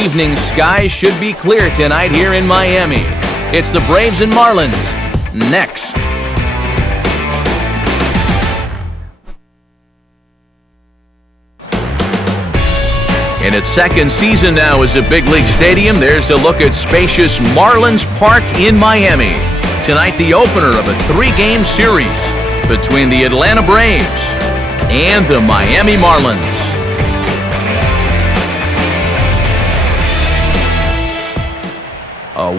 evening skies should be clear tonight here in Miami. It's the Braves and Marlins next. In its second season now as a big league stadium, there's a look at spacious Marlins Park in Miami. Tonight, the opener of a 3-game series between the Atlanta Braves and the Miami Marlins.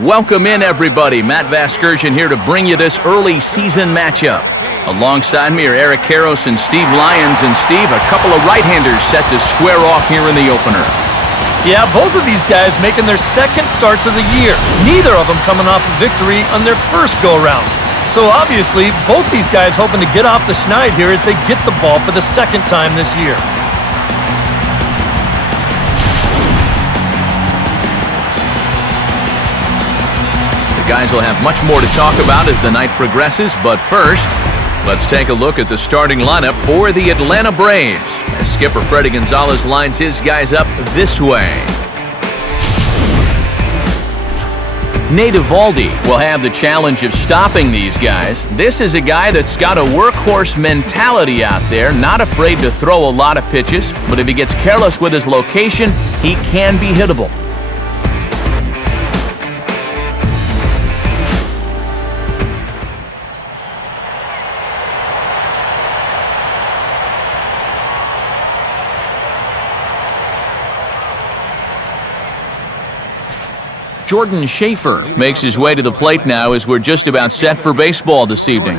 Welcome in, everybody. Matt Vasgersian here to bring you this early season matchup. Alongside me are Eric Karros and Steve Lyons. And Steve, a couple of right-handers set to square off here in the opener. Yeah, both of these guys making their second starts of the year. Neither of them coming off a victory on their first go-around. So obviously, both these guys hoping to get off the schneid here as they get the ball for the second time this year. The guys will have much more to talk about as the night progresses, but first, let's take a look at the starting lineup for the Atlanta Braves as skipper Freddie Gonzalez lines his guys up this way. Nate Eovaldi will have the challenge of stopping these guys. This is a guy that's got a workhorse mentality out there, not afraid to throw a lot of pitches, but if he gets careless with his location, he can be hittable. Jordan Schaefer makes his way to the plate now as we're just about set for baseball this evening.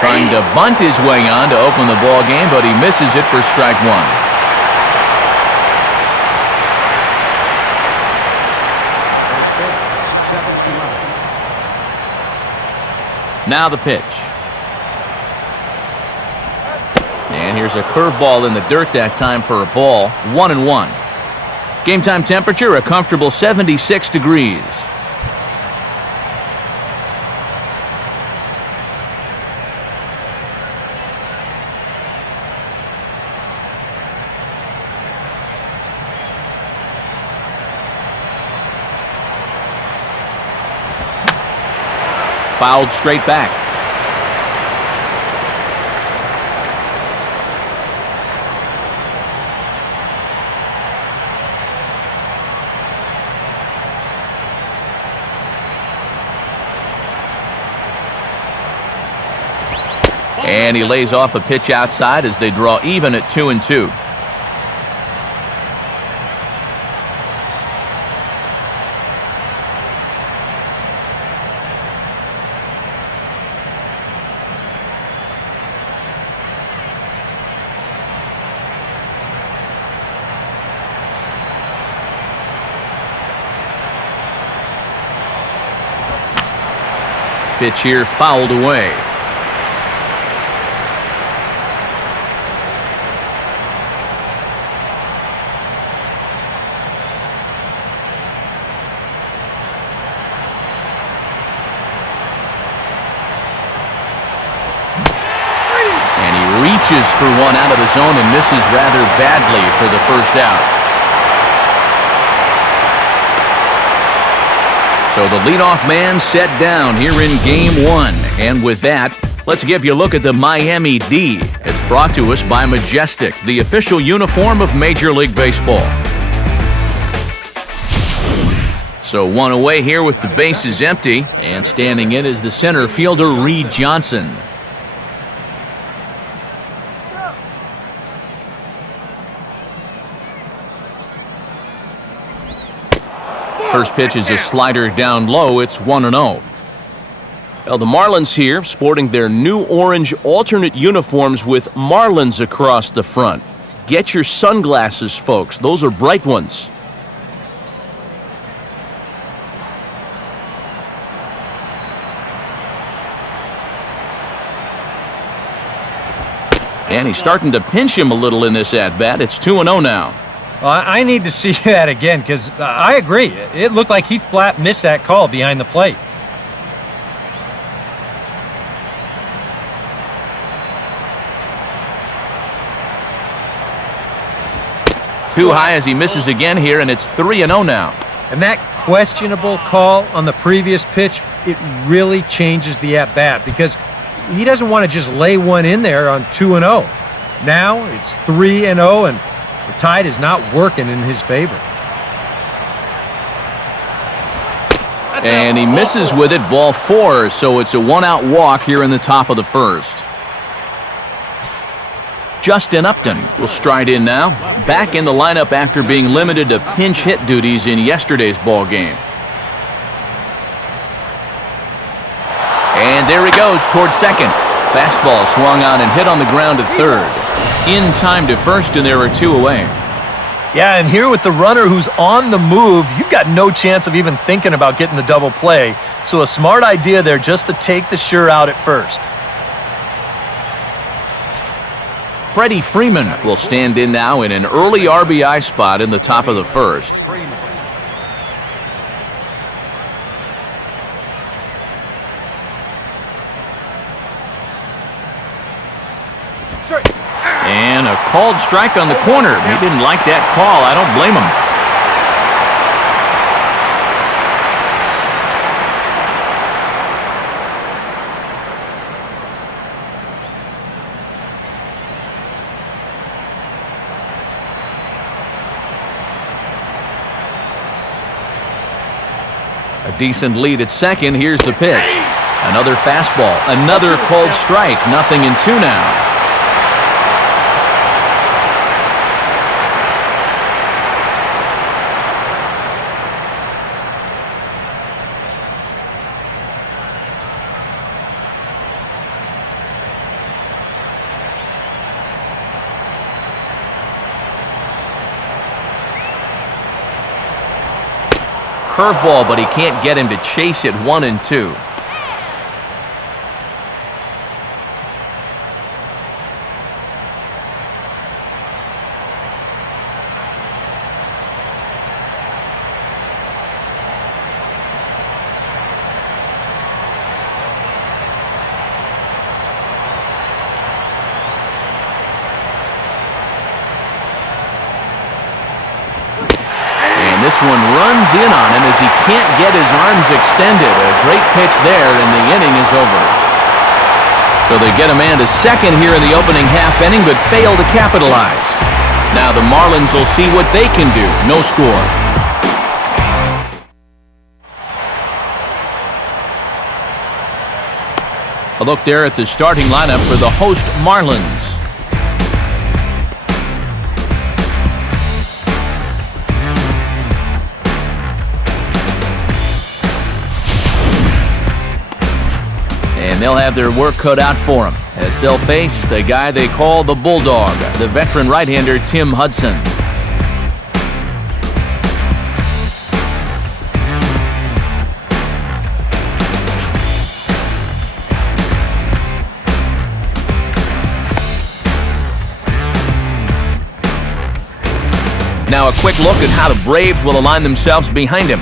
Trying to bunt his way on to open the ball game, but he misses it for strike one. Now the pitch. And here's a curveball in the dirt that time for a ball. 1-1. Game time temperature, a comfortable 76 degrees. Fouled straight back. And he lays off a pitch outside as they draw even at 2-2. Pitch here fouled away. Reaches for one out of the zone and misses rather badly for the first out. So the leadoff man set down here in game one. And with that, let's give you a look at the Miami D. It's brought to us by Majestic, the official uniform of Major League Baseball. So one away here with the bases empty, and standing in is the center fielder Reed Johnson. First pitch is a slider down low. It's 1-0. Well, the Marlins here sporting their new orange alternate uniforms with Marlins across the front. Get your sunglasses, folks. Those are bright ones. And he's starting to pinch him a little in this at-bat. It's 2-0 now. Well, I need to see that again because I agree. It looked like he flat missed that call behind the plate. Too high as he misses again here, and it's 3-0 now. And that questionable call on the previous pitch, it really changes the at-bat because he doesn't want to just lay one in there on 2-0. Now it's 3-0, and the tide is not working in his favor. And he misses with it, ball 4, so it's a one-out walk here in the top of the first. Justin Upton will stride in now, back in the lineup after being limited to pinch hit duties in yesterday's ball game. And there he goes towards second. Fastball swung on and hit on the ground to third. In time to first, and there are 2 away. Yeah, and here with the runner who's on the move, you've got no chance of even thinking about getting the double play. So a smart idea there just to take the sure out at first. Freddie Freeman will stand in now in an early RBI spot in the top of the first. And a called strike on the corner. He didn't like that call. I don't blame him. A decent lead at second. Here's the pitch. Another fastball. Another called strike. 0-2 now. Curveball, but he can't get him to chase it. 1-2. This one runs in on him as he can't get his arms extended. A great pitch there, and the inning is over. So they get a man to second here in the opening half inning, but fail to capitalize. Now the Marlins will see what they can do. No score. A look there at the starting lineup for the host Marlins. And they'll have their work cut out for them as they'll face the guy they call the Bulldog, the veteran right-hander Tim Hudson. Now a quick look at how the Braves will align themselves behind him.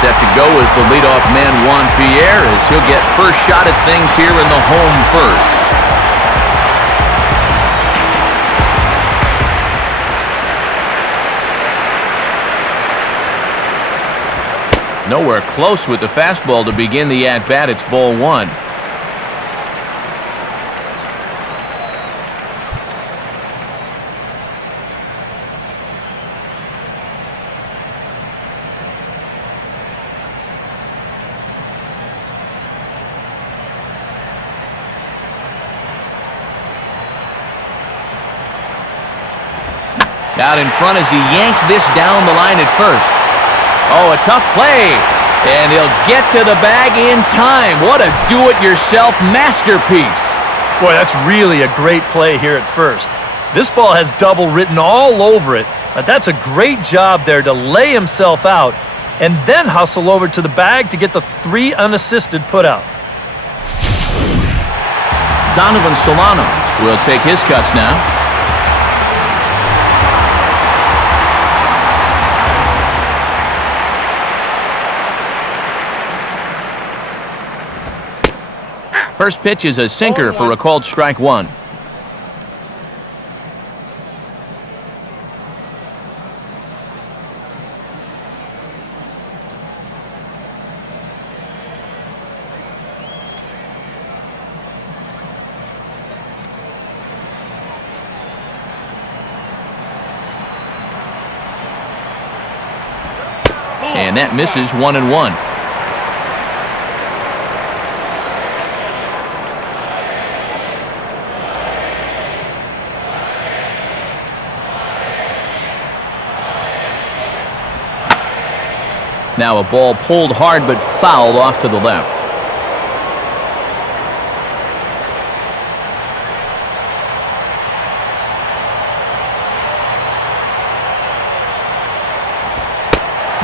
Set to go is the leadoff man Juan Pierre, as he'll get first shot at things here in the home first. Nowhere close with the fastball to begin the at-bat. It's ball 1. Out in front as he yanks this down the line at first. Oh, a tough play, and he'll get to the bag in time. What a do-it-yourself masterpiece. Boy, that's really a great play here at first. This ball has double written all over it, but that's a great job there to lay himself out and then hustle over to the bag to get the 3 unassisted putout. Donovan Solano will take his cuts now. First pitch is a sinker for a called strike one. And that misses 1-1. Now a ball pulled hard but fouled off to the left.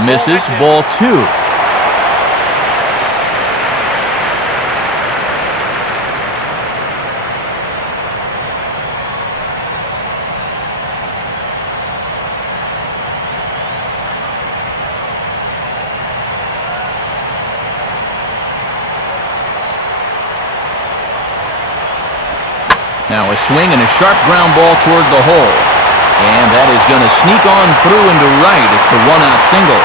Misses, ball 2. Now a swing and a sharp ground ball toward the hole. And that is going to sneak on through into right. It's a one-out single.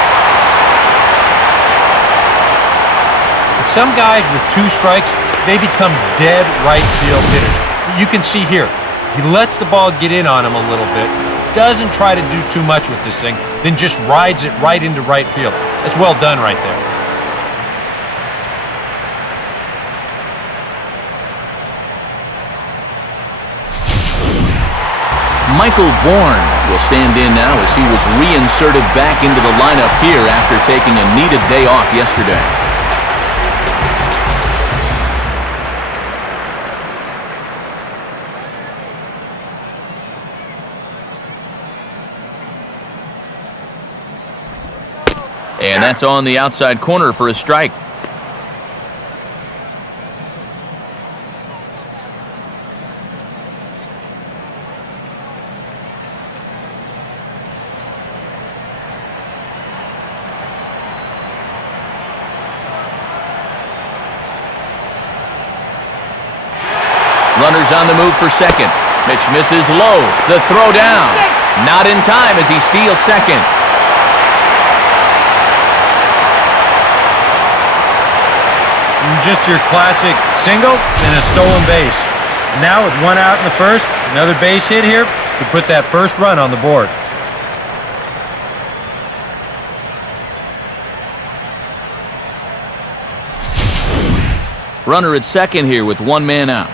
Some guys with 2 strikes, they become dead right field hitters. You can see here, he lets the ball get in on him a little bit, doesn't try to do too much with this thing, then just rides it right into right field. That's well done right there. Michael Bourne will stand in now as he was reinserted back into the lineup here after taking a needed day off yesterday. And that's on the outside corner for a strike. Runners on the move for second. Pitch misses low. The throw down. Not in time as he steals second. Just your classic single and a stolen base. Now with 1 out in the first, another base hit here to put that first run on the board. Runner at second here with 1 man out.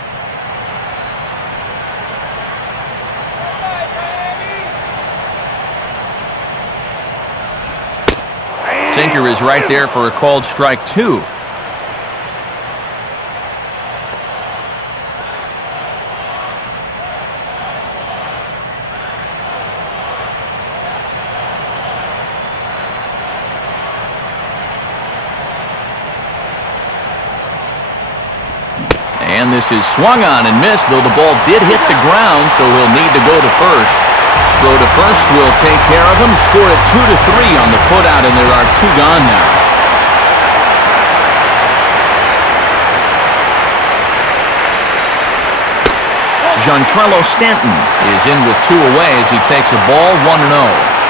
Sinker is right there for a called strike 2. And this is swung on and missed, though the ball did hit the ground, so he'll need to go to first. Throw to first will take care of him. Score it 2-3 on the putout, and there are 2 gone now. Giancarlo Stanton is in with 2 away as he takes a ball 1-0.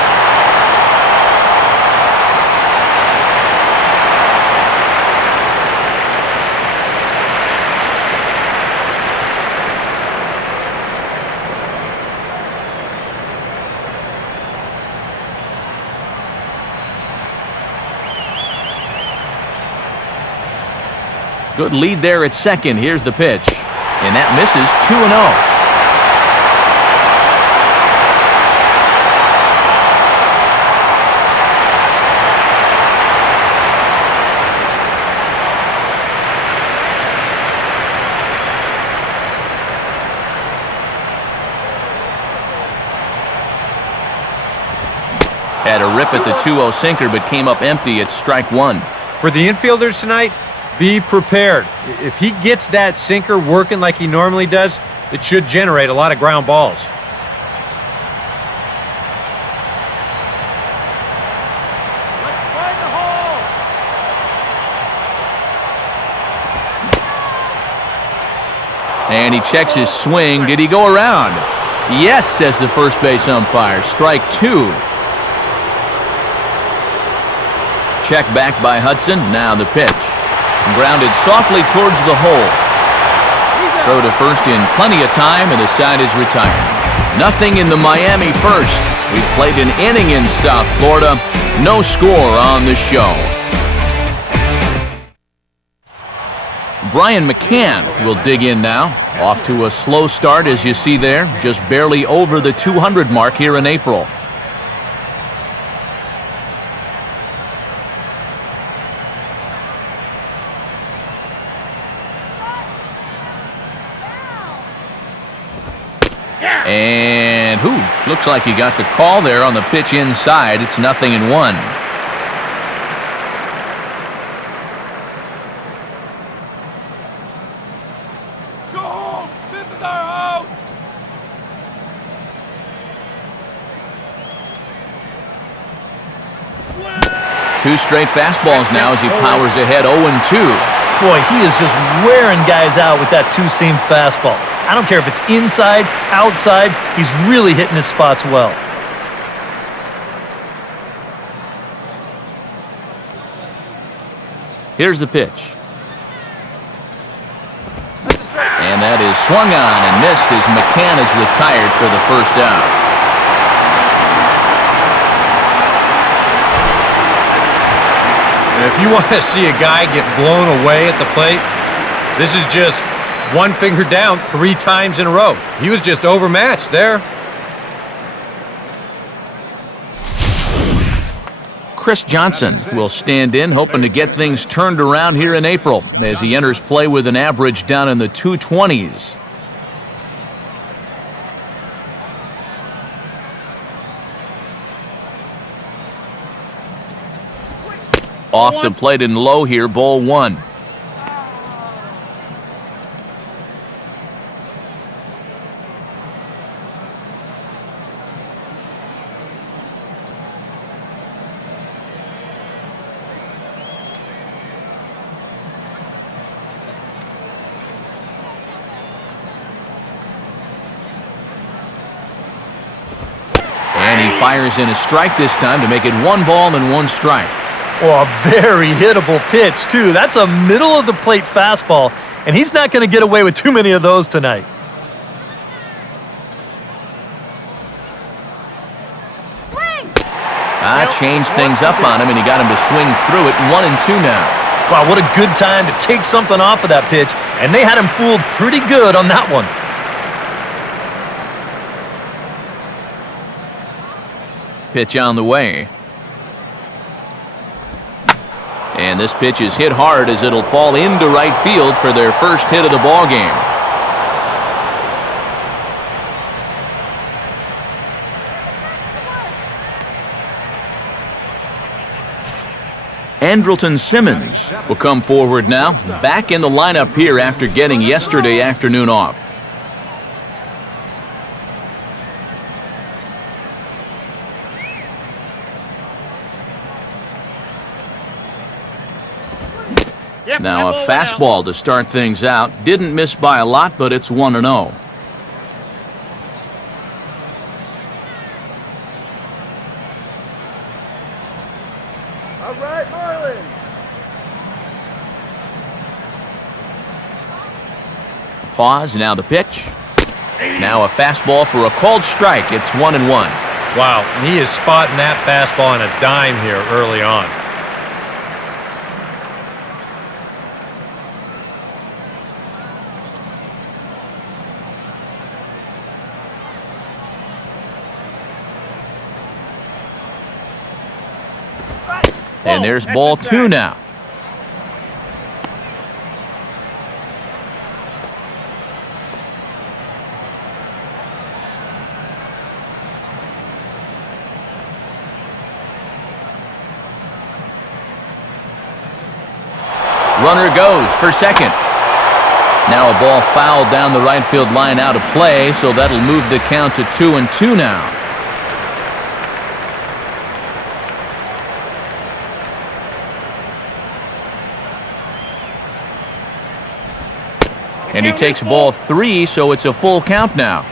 Good lead there at second. Here's the pitch. And that misses 2-0. Had a rip at the 2-0 sinker, but came up empty at strike 1. For the infielders tonight, be prepared. If he gets that sinker working like he normally does, it should generate a lot of ground balls. And he checks his swing. Did he go around? Yes, says the first base umpire. Strike 2. Check back by Hudson. Now the pitch. Grounded softly towards the hole. Throw to first in plenty of time, and the side is retired. Nothing in the Miami first. We played an inning in South Florida. No score on the show. Brian McCann will dig in now. Off to a slow start, as you see there. Just barely over the 200 mark here in April. And looks like he got the call there on the pitch inside. It's 0-1. Go home! This is our house! Two straight fastballs now as he powers ahead 0-2. Boy, he is just wearing guys out with that two-seam fastball. I don't care if it's inside, outside, he's really hitting his spots well. Here's the pitch. And that is swung on and missed as McCann is retired for the first out. And if you want to see a guy get blown away at the plate, this is just one finger down 3 times in a row. He was just overmatched there. Chris Johnson will stand in, hoping to get things turned around here in April as he enters play with an average down in the 220s. Off the plate and low here, ball 1. Fires in a strike this time to make it 1 ball and 1 strike. Oh, a very hittable pitch, too. That's a middle-of-the-plate fastball, and he's not going to get away with too many of those tonight. Changed things up on him, and he got him to swing through it. 1-2 now. Wow, what a good time to take something off of that pitch, and they had him fooled pretty good on that one. Pitch on the way. And this pitch is hit hard as it'll fall into right field for their first hit of the ball game. Andrelton Simmons will come forward now, back in the lineup here after getting yesterday afternoon off. Now a fastball to start things out. Didn't miss by a lot, but it's 1-0. All right, Marlins. Pause, now the pitch. Now a fastball for a called strike. It's 1-1. Wow, he is spotting that fastball on a dime here early on. And there's ball 2 now. Runner goes for second. Now a ball fouled down the right field line out of play, so that'll move the count to 2-2 now. And he takes ball 3, so it's a full count now.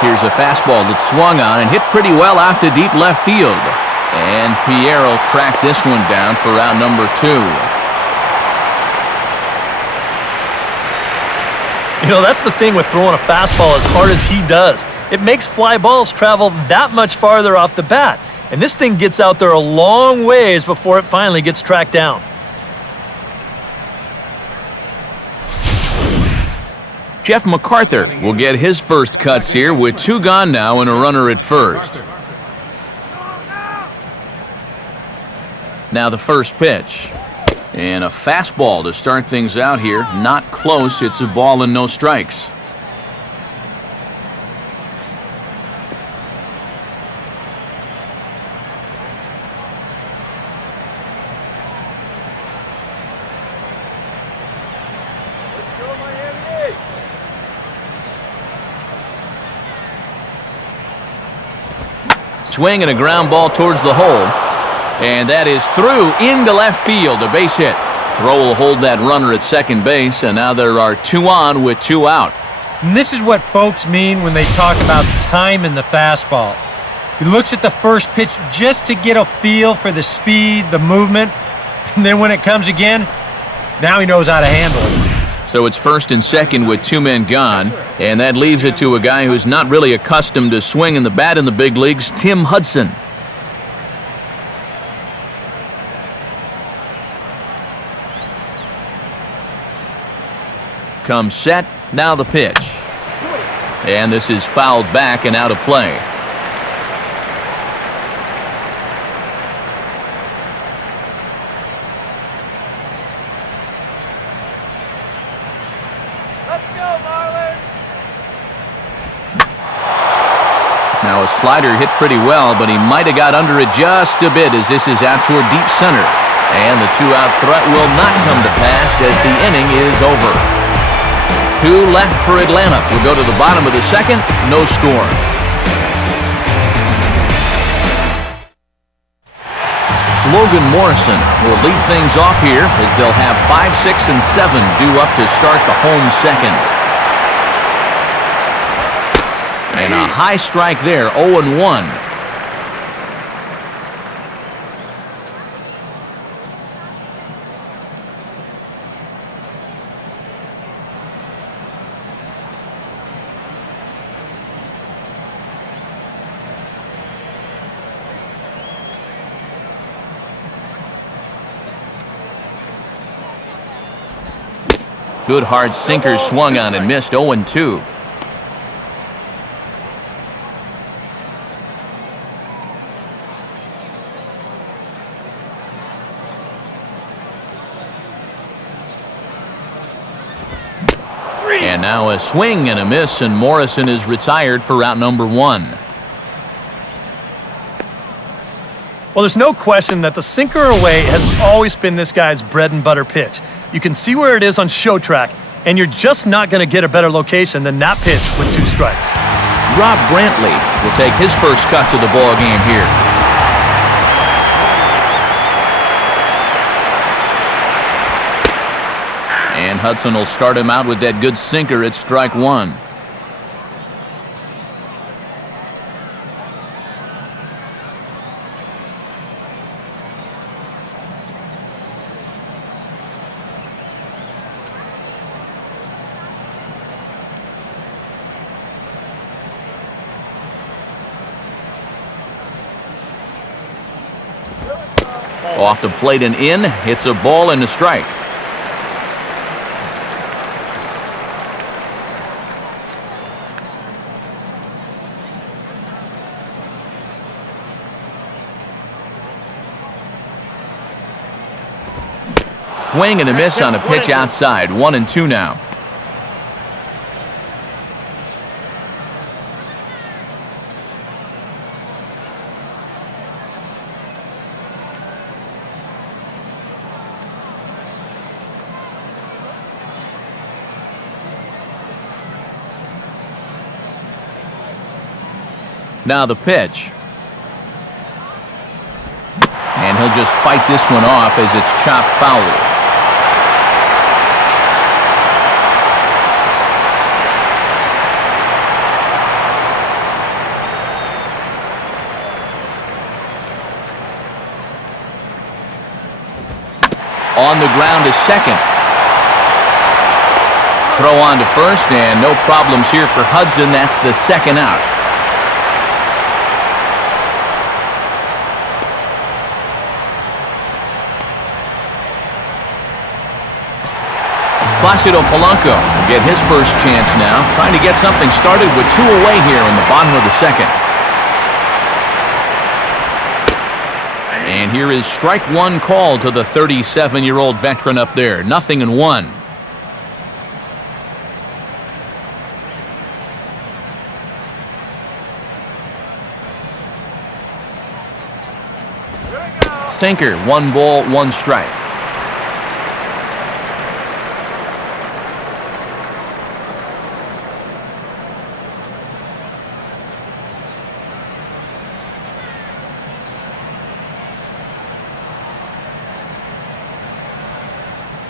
Here's a fastball that swung on and hit pretty well out to deep left field. And Pierre tracked this one down for out number 2. You know, that's the thing with throwing a fastball as hard as he does. It makes fly balls travel that much farther off the bat. And this thing gets out there a long ways before it finally gets tracked down. Jeff MacArthur will get his first cuts here with 2 gone now and a runner at first. Now the first pitch. And a fastball to start things out here. Not close. It's a ball and no strikes. Swing and a ground ball towards the hole. And that is through into left field, a base hit. Throw will hold that runner at second base, and now there are 2 on with 2 out. And this is what folks mean when they talk about time in the fastball. He looks at the first pitch just to get a feel for the speed, the movement, and then when it comes again, now he knows how to handle it. So it's first and second with 2 men gone, and that leaves it to a guy who's not really accustomed to swinging the bat in the big leagues, Tim Hudson. Comes set, now the pitch. And this is fouled back and out of play. Let's go, Marlins! Now a slider hit pretty well, but he might have got under it just a bit as this is out toward deep center. And the 2-out threat will not come to pass as the inning is over. 2 left for Atlanta. We'll go to the bottom of the second. No score. Logan Morrison will lead things off here as they'll have 5, 6, and 7 due up to start the home second. And a high strike there, 0-1. Good hard sinker swung on and missed, 0-2. And now a swing and a miss, and Morrison is retired for route number 1. Well, there's no question that the sinker away has always been this guy's bread and butter pitch. You can see where it is on show track, and you're just not going to get a better location than that pitch with 2 strikes. Rob Brantley will take his first cuts of the ball game here. And Hudson will start him out with that good sinker at strike 1. Off the plate and in. It's a ball and a strike. Swing and a miss on a pitch outside. 1-2 now. Now the pitch. And he'll just fight this one off as it's chopped foul. On the ground to second. Throw on to first, and no problems here for Hudson. That's the second out. Placido Polanco will get his first chance now, trying to get something started with 2 away here in the bottom of the second. And here is strike one call to the 37-year-old veteran up there. 0-1. Sinker, 1 ball, 1 strike.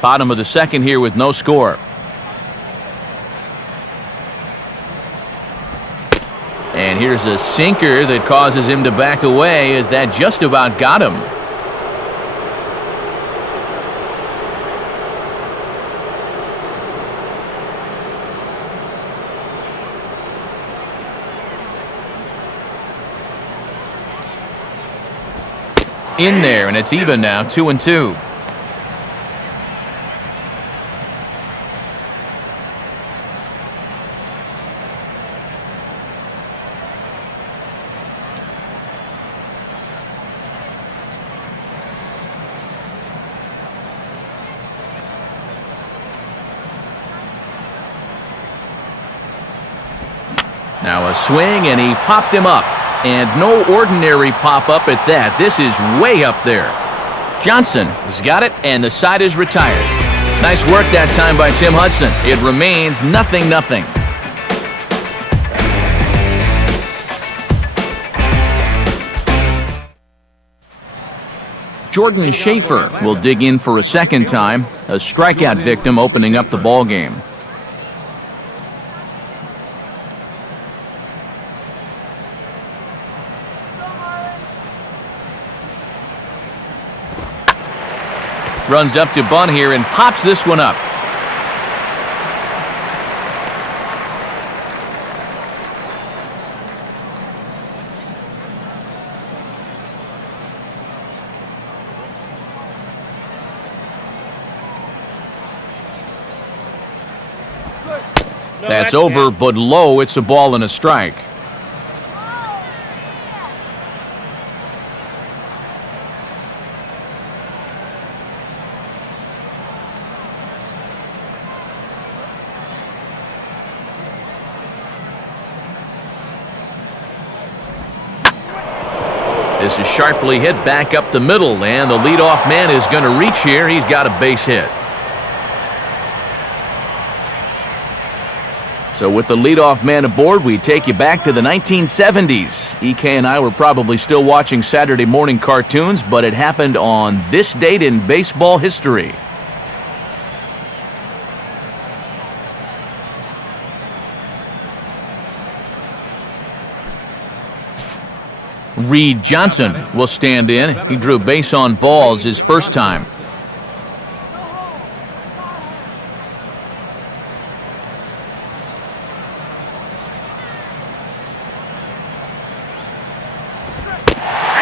Bottom of the second here with no score. And here's a sinker that causes him to back away as that just about got him. In there, and it's even now, 2-2. Now a swing, and he popped him up. And no ordinary pop-up at that. This is way up there. Johnson has got it, and the side is retired. Nice work that time by Tim Hudson. It remains 0-0. Jordan Schaefer will dig in for a second time. A strikeout victim opening up the ball game. Runs up to bunt here and pops this one up. That's over, but low. It's a ball and a strike. This is sharply hit back up the middle, and the leadoff man is going to reach here. He's got a base hit. So with the leadoff man aboard, we take you back to the 1970s. EK and I were probably still watching Saturday morning cartoons, but it happened on this date in baseball history. Reed Johnson will stand in. He drew base on balls his first time.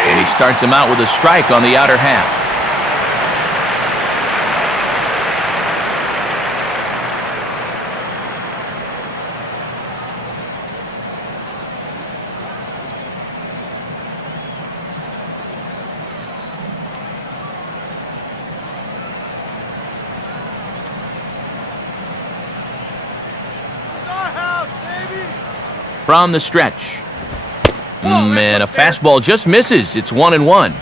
And he starts him out with a strike on the outer half. From the stretch. Man, a fastball just misses. It's 1-1.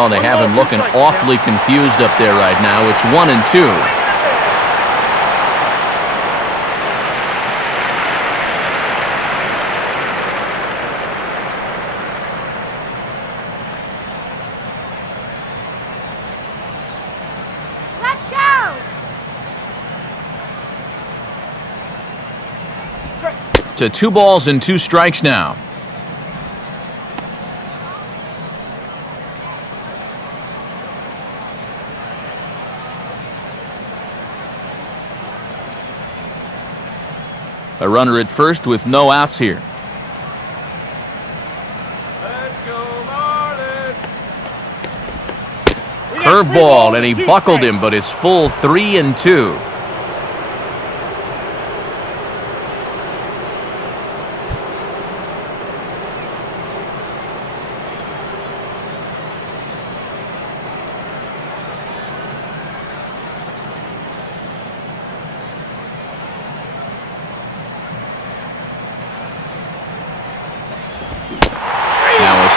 Oh, they have him looking awfully confused up there right now. It's 1-2. To 2 balls and 2 strikes now. A runner at first with no outs here. Let's go, Marlins! Curveball, and he buckled him, but it's full 3-2.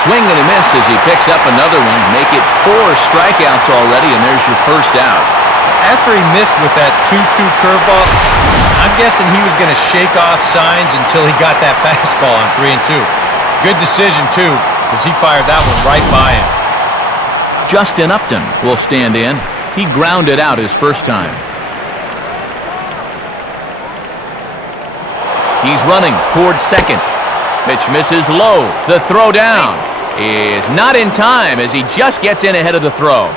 Swing and a miss as he picks up another one. Make it 4 strikeouts already, and there's your first out. After he missed with that 2-2 curveball, I'm guessing he was going to shake off signs until he got that fastball on 3-2. Good decision, too, because he fired that one right by him. Justin Upton will stand in. He grounded out his first time. He's running towards second. Pitch misses low. The throw down is not in time as he just gets in ahead of the throw.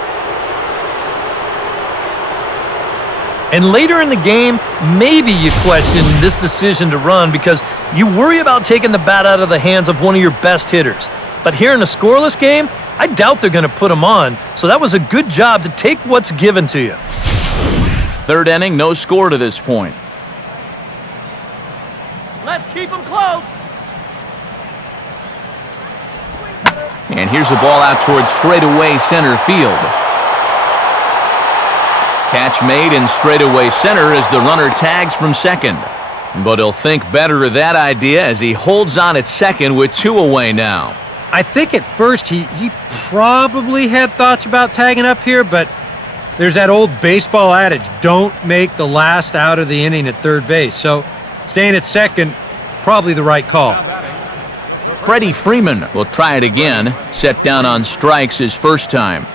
And later in the game, maybe you question this decision to run because you worry about taking the bat out of the hands of one of your best hitters. But here in a scoreless game, I doubt they're going to put him on, so that was a good job to take what's given to you. Third inning, no score to this point. Let's keep him close! And here's a ball out towards straightaway center field. Catch made in straightaway center as the runner tags from second. But he'll think better of that idea as he holds on at second with 2 away now. I think at first he probably had thoughts about tagging up here, but there's that old baseball adage, don't make the last out of the inning at third base. So staying at second, probably the right call. Freddie Freeman will try it again, set down on strikes his first time.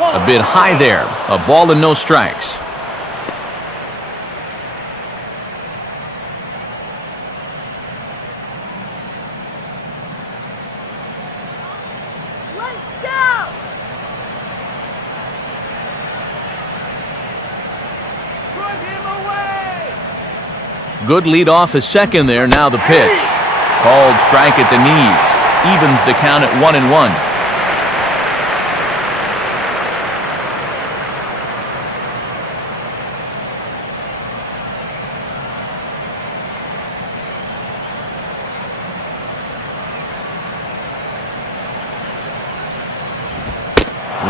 A bit high there, a ball and no strikes. Good lead off his second there. Now the pitch. Called strike at the knees. Evens the count at 1-1.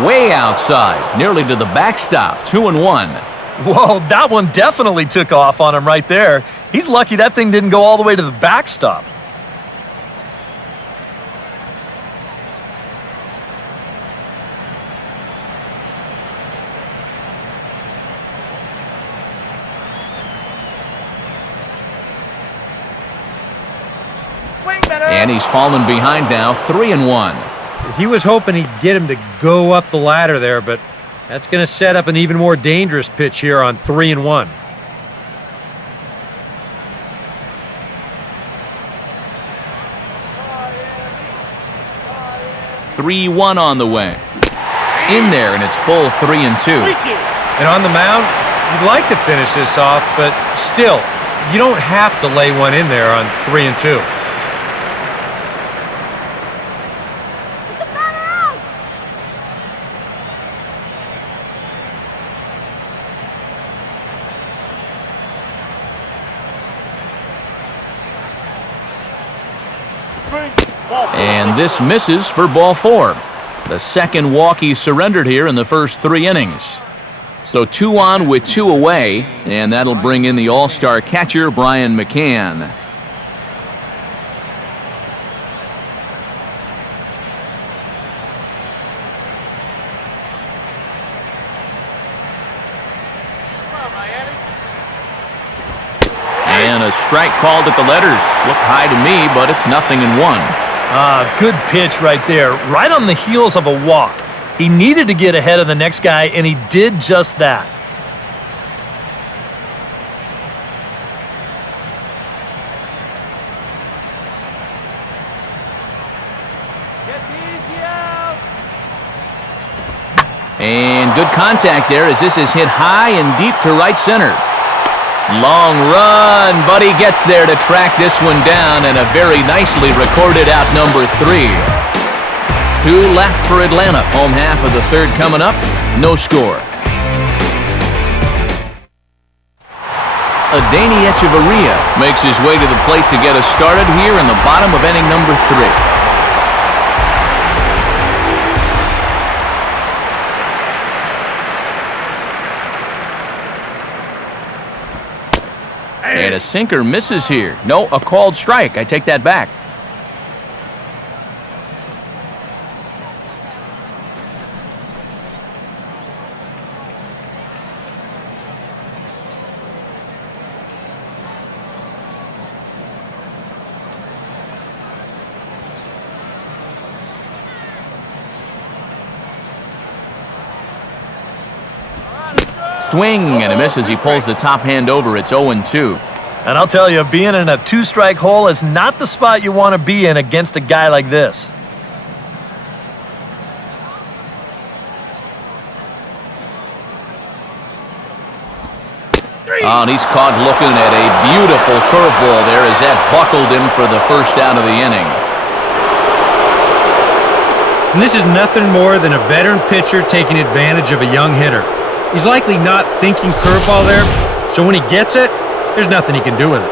Way outside, nearly to the backstop. 2-1. Whoa, that one definitely took off on him right there. He's lucky that thing didn't go all the way to the backstop. And he's fallen behind now, 3-1. He was hoping he'd get him to go up the ladder there, but that's going to set up an even more dangerous pitch here on 3-1. (3-1) on the way. In there, and it's full 3-2. And on the mound, you'd like to finish this off, but still, you don't have to lay one in there on 3-2. And this misses for ball 4. The second walk he surrendered here in the first 3 innings. So 2 on with 2 away, and that'll bring in the all-star catcher, Brian McCann. And a strike called at the letters. Looked high to me, but it's 0-1. Good pitch right there, right on the heels of a walk. He needed to get ahead of the next guy, and he did just that. Get the easy out. And good contact there as this is hit high and deep to right center. Long run, but he gets there to track this one down, and a very nicely recorded out number 3. 2 left for Atlanta. Home half of the 3rd coming up. No score. Adani Echeverria makes his way to the plate to get us started here in the bottom of inning number 3. And a sinker misses here. No, a called strike. I take that back. Swing and a miss as he pulls the top hand over. It's 0-2. And I'll tell you, being in a 2-strike hole is not the spot you want to be in against a guy like this. Oh, and he's caught looking at a beautiful curveball there as that buckled him for the first out of the inning. And this is nothing more than a veteran pitcher taking advantage of a young hitter. He's likely not thinking curveball there, so when he gets it, there's nothing he can do with it.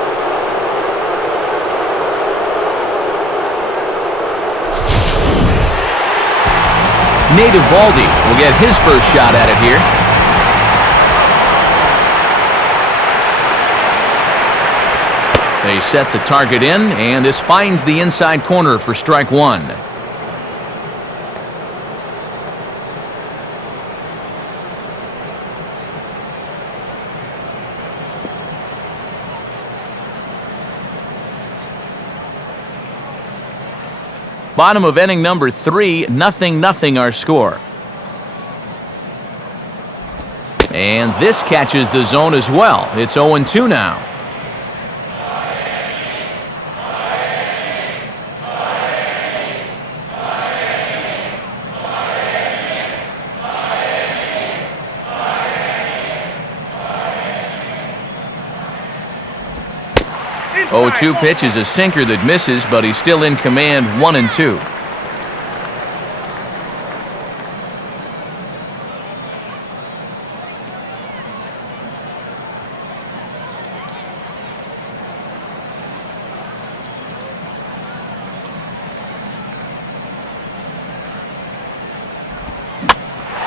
Nate Eovaldi will get his first shot at it here. They set the target in, and this finds the inside corner for strike 1. Bottom of inning number 3, 0-0 our score. And this catches the zone as well. It's 0-2 now. Oh, 2 pitch is a sinker that misses, but he's still in command, 1-2.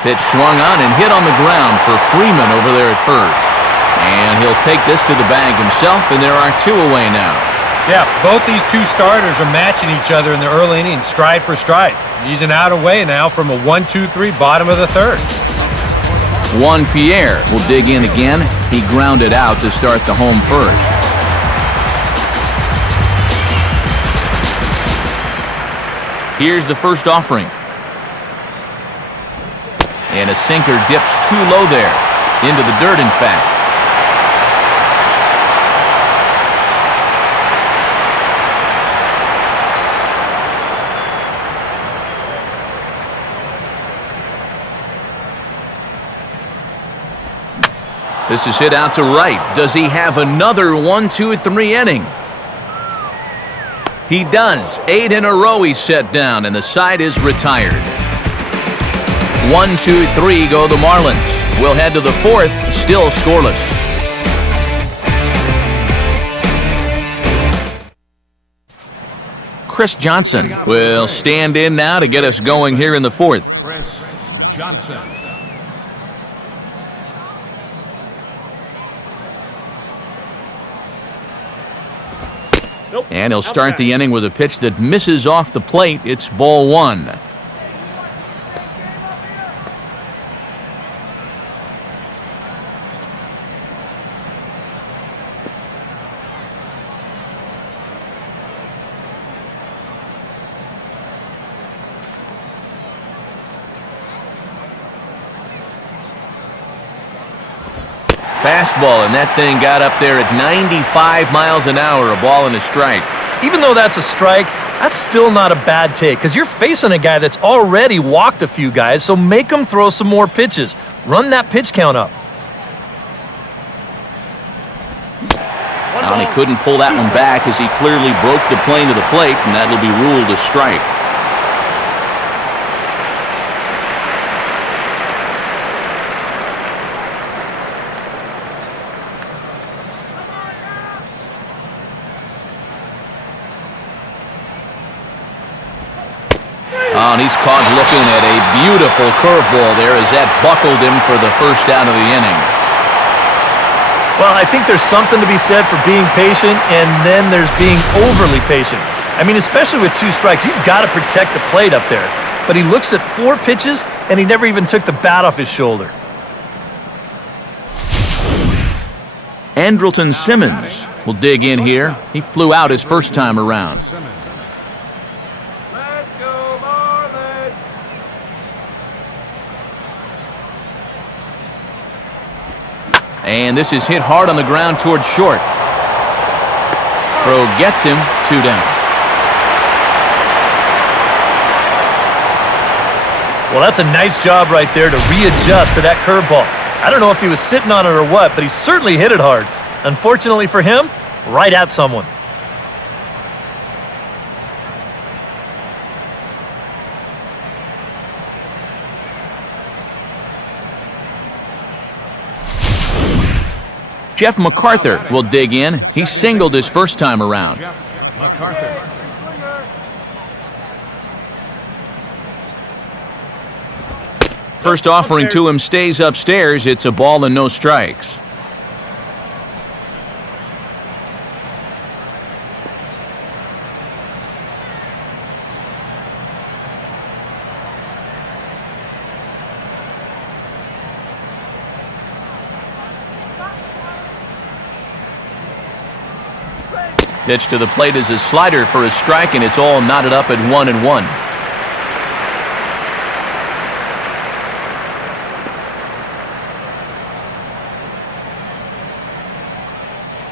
Pitch swung on and hit on the ground for Freeman over there at first. And he'll take this to the bag himself, and there are 2 away now. Yeah, both these 2 starters are matching each other in the early innings, stride for stride. He's an out away now from a 1-2-3 bottom of the 3rd. Juan Pierre will dig in again. He grounded out to start the home first. Here's the first offering. And a sinker dips too low there. Into the dirt, in fact. This is hit out to right. Does he have another 1-2-3 inning? He does. 8 in a row he's set down, and the side is retired. 1-2-3 go the Marlins. We'll head to the 4th, still scoreless. Chris Johnson will stand in now to get us going here in the 4th. Chris Johnson. And he'll start the inning with a pitch that misses off the plate. It's ball one. Fastball, and that thing got up there at 95 miles an hour, a ball and a strike. Even though that's a strike, that's still not a bad take because you're facing a guy that's already walked a few guys, so make him throw some more pitches. Run that pitch count up. And he couldn't pull that one back as he clearly broke the plane to the plate, and that'll be ruled a strike. Oh, and he's caught looking at a beautiful curveball there as that buckled him for the first out of the inning. Well, I think there's something to be said for being patient, and then there's being overly patient. I mean, especially with 2 strikes, you've got to protect the plate up there. But he looks at 4 pitches, and he never even took the bat off his shoulder. Andrelton Simmons will dig in here. He flew out his first time around. Let's go, Marlins! And this is hit hard on the ground toward short. Throw gets him, 2 down. Well, that's a nice job right there to readjust to that curveball. I don't know if he was sitting on it or what, but he certainly hit it hard. Unfortunately for him, right at someone. Jeff MacArthur will dig in. He singled his first time around. First offering to him stays upstairs. It's a ball and no strikes. Pitch to the plate is a slider for a strike, and it's all knotted up at 1-1.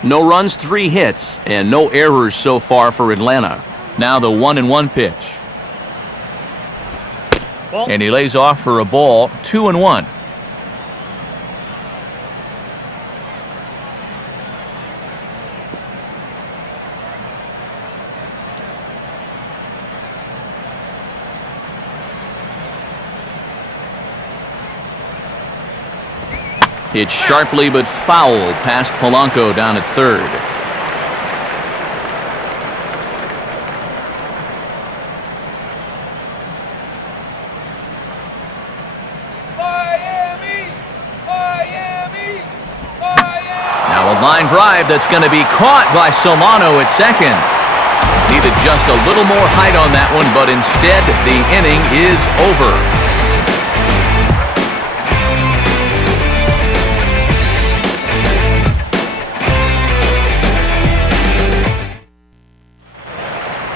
No runs, 3 hits, and no errors so far for Atlanta. Now the 1-1 pitch. And he lays off for a ball, 2-1. Hit sharply but foul past Polanco down at third. Miami! Miami! Miami! Now a line drive that's going to be caught by Solano at second. Needed just a little more height on that one, but instead the inning is over.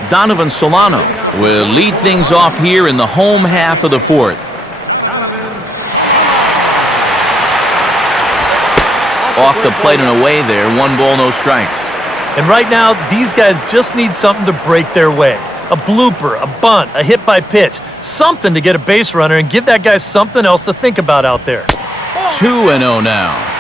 Donovan Solano will lead things off here in the home half of the 4th. Off the plate and away there, 1 ball, no strikes. And right now, these guys just need something to break their way. A blooper, a bunt, a hit by pitch, something to get a base runner and give that guy something else to think about out there. 2-0 now.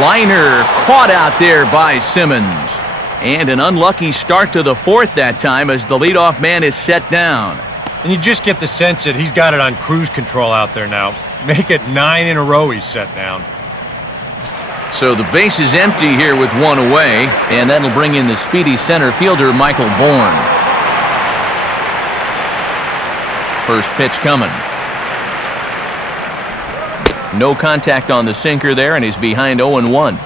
Liner caught out there by Simmons. And an unlucky start to the 4th that time as the leadoff man is set down. And you just get the sense that he's got it on cruise control out there now. Make it 9 in a row he's set down. So the base is empty here with one away, and that'll bring in the speedy center fielder, Michael Bourne. First pitch coming. No contact on the sinker there, and he's behind 0-1.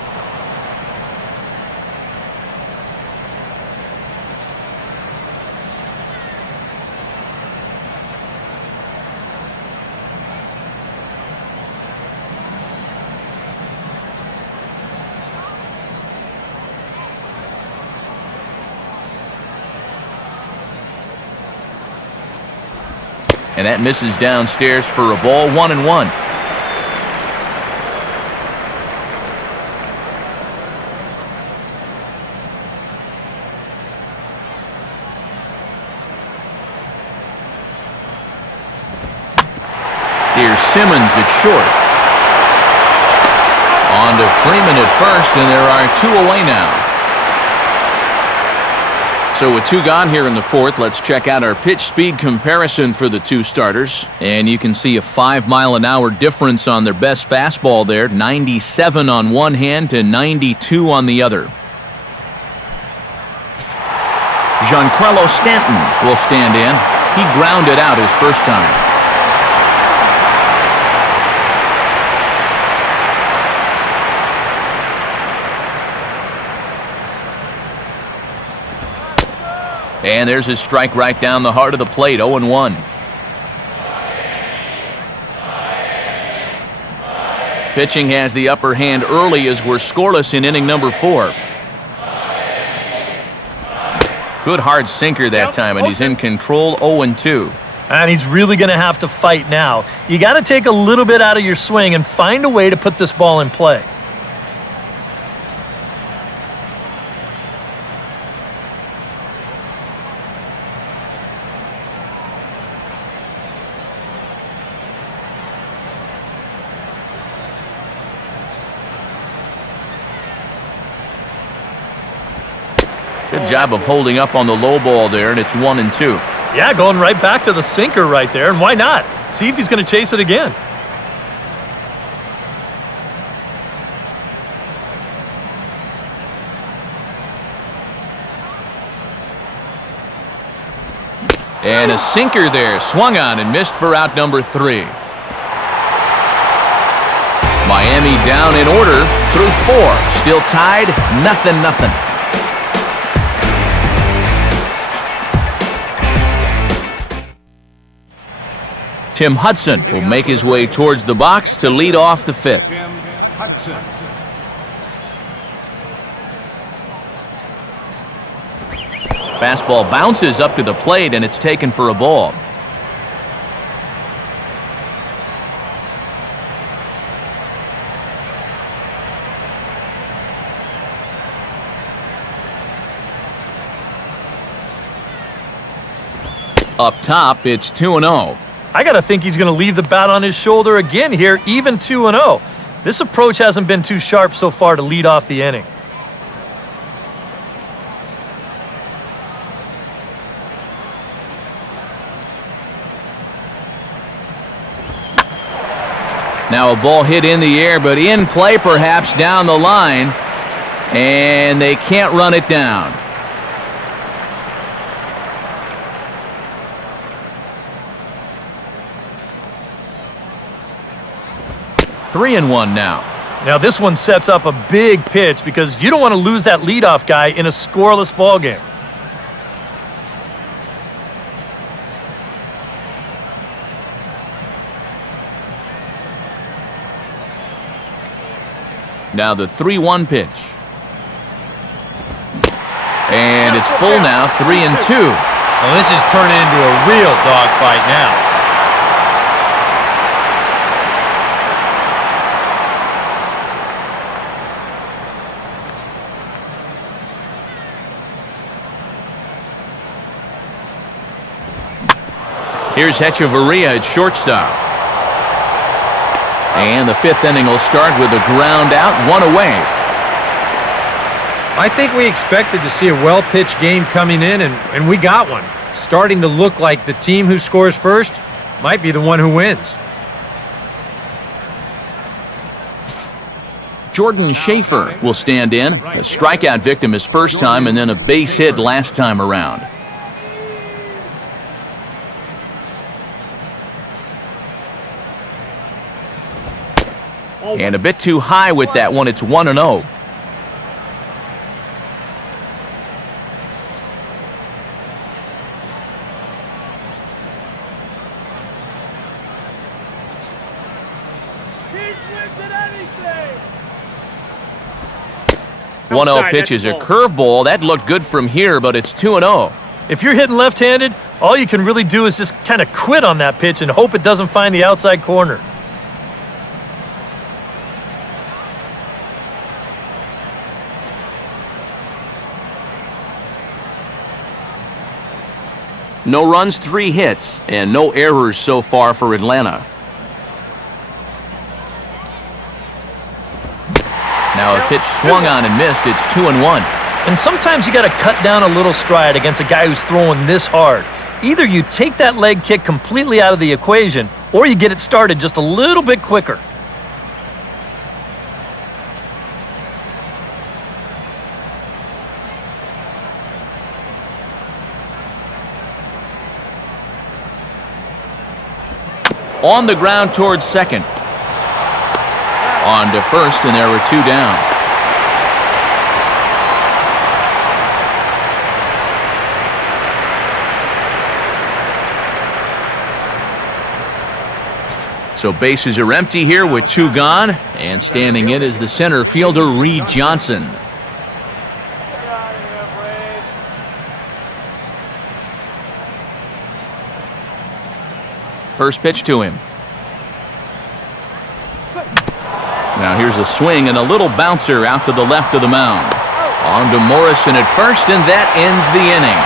And that misses downstairs for a ball, 1-1. Here's Simmons at short. On to Freeman at first, and there are two away now. So with two gone here in the fourth, let's check out our pitch speed comparison for the two starters. And you can see a 5-mile-an-hour difference on their best fastball there. 97 on one hand to 92 on the other. Giancarlo Stanton will stand in. He grounded out his first time. And there's his strike right down the heart of the plate, 0-1. Pitching has the upper hand early as we're scoreless in inning number 4. Good hard sinker that time, and he's in control, 0-2. And he's really going to have to fight now. You got to take a little bit out of your swing and find a way to put this ball in play. Good job of holding up on the low ball there, and it's 1-2. Yeah, going right back to the sinker right there, and why not? See if he's going to chase it again. And a sinker there, swung on and missed for out number 3. Miami down in order through 4. Still tied, 0-0. Tim Hudson will make his way towards the box to lead off the 5th. Tim Hudson. Fastball bounces up to the plate, and it's taken for a ball. Up top, it's 2-0. I got to think he's going to leave the bat on his shoulder again here, even 2-0. This approach hasn't been too sharp so far to lead off the inning. Now a ball hit in the air, but in play perhaps down the line, and they can't run it down. Three and one now. Now this one sets up a big pitch because you don't want to lose that leadoff guy in a scoreless ball game. Now the 3-1 pitch. And it's full now, 3-2. Well, this is turning into a real dogfight now. Here's Hechavarria at shortstop. And the 5th inning will start with a ground out, 1 away. I think we expected to see a well-pitched game coming in, and we got one. Starting to look like the team who scores first might be the one who wins. Jordan Schaefer will stand in. A strikeout victim his first time and then a base hit last time around. And a bit too high with that one. It's 1-0. Keep lifting anything. 1-0 pitch is a curveball. That looked good from here, but it's 2-0. If you're hitting left-handed, all you can really do is just kind of quit on that pitch and hope it doesn't find the outside corner. No runs, 3 hits, and no errors so far for Atlanta. Now a pitch swung on and missed. It's 2-1. And sometimes you got to cut down a little stride against a guy who's throwing this hard. Either you take that leg kick completely out of the equation, or you get it started just a little bit quicker. On the ground towards second. On to first, and there were 2 down. So bases are empty here with 2 gone, and standing in is the center fielder, Reed Johnson. Get out of here, Brave. First pitch to him. Now here's a swing and a little bouncer out to the left of the mound. On to Morrison at first, and that ends the inning.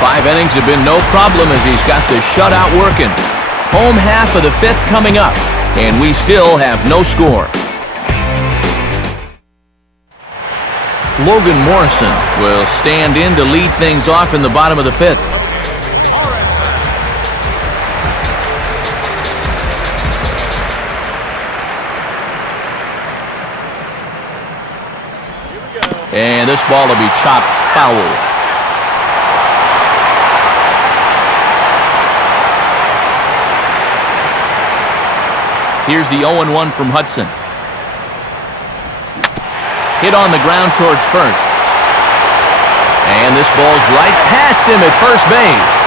5 innings have been no problem as he's got the shutout working. Home half of the 5th coming up, and we still have no score. Logan Morrison will stand in to lead things off in the bottom of the 5th. And this ball will be chopped foul. Here's the 0-1 from Hudson. Hit on the ground towards first. And this ball's right past him at first base.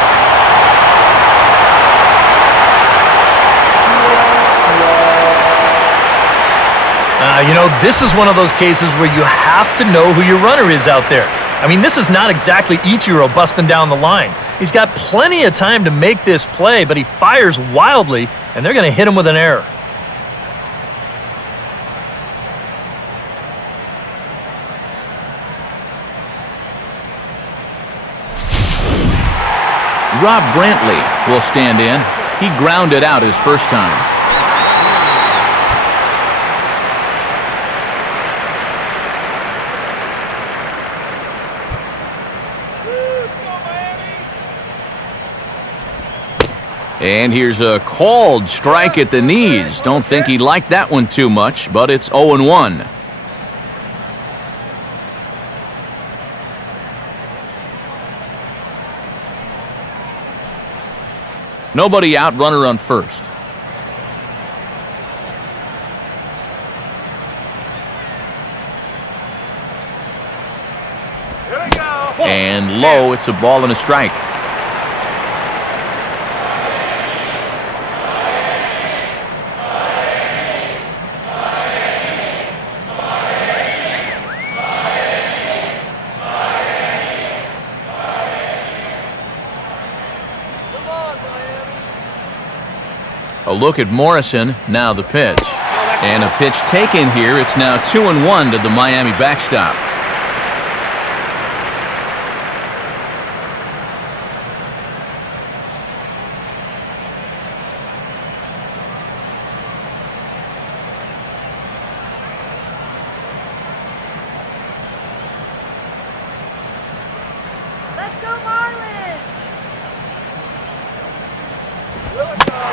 You know, this is one of those cases where you have to know who your runner is out there. I mean, this is not exactly Ichiro busting down the line. He's got plenty of time to make this play, but he fires wildly, and they're going to hit him with an error. Rob Brantley will stand in. He grounded out his first time. And here's a called strike at the knees. Don't think he liked that one too much, but it's 0-1. Nobody out, runner on first. Here we go. And low, it's a ball and a strike. A look at Morrison, now the pitch. And a pitch taken here. It's now 2-1 to the Miami backstop. Let's go Marlins!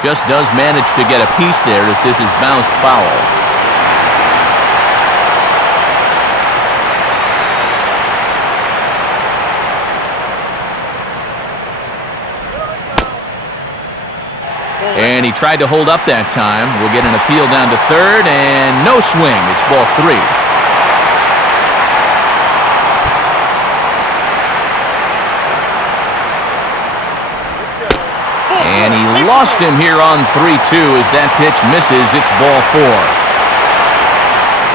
Just does manage to get a piece there as this is bounced foul. And he tried to hold up that time. We'll get an appeal down to third, and no swing. It's ball 3. And he lost him here on 3-2 as that pitch misses. It's ball 4.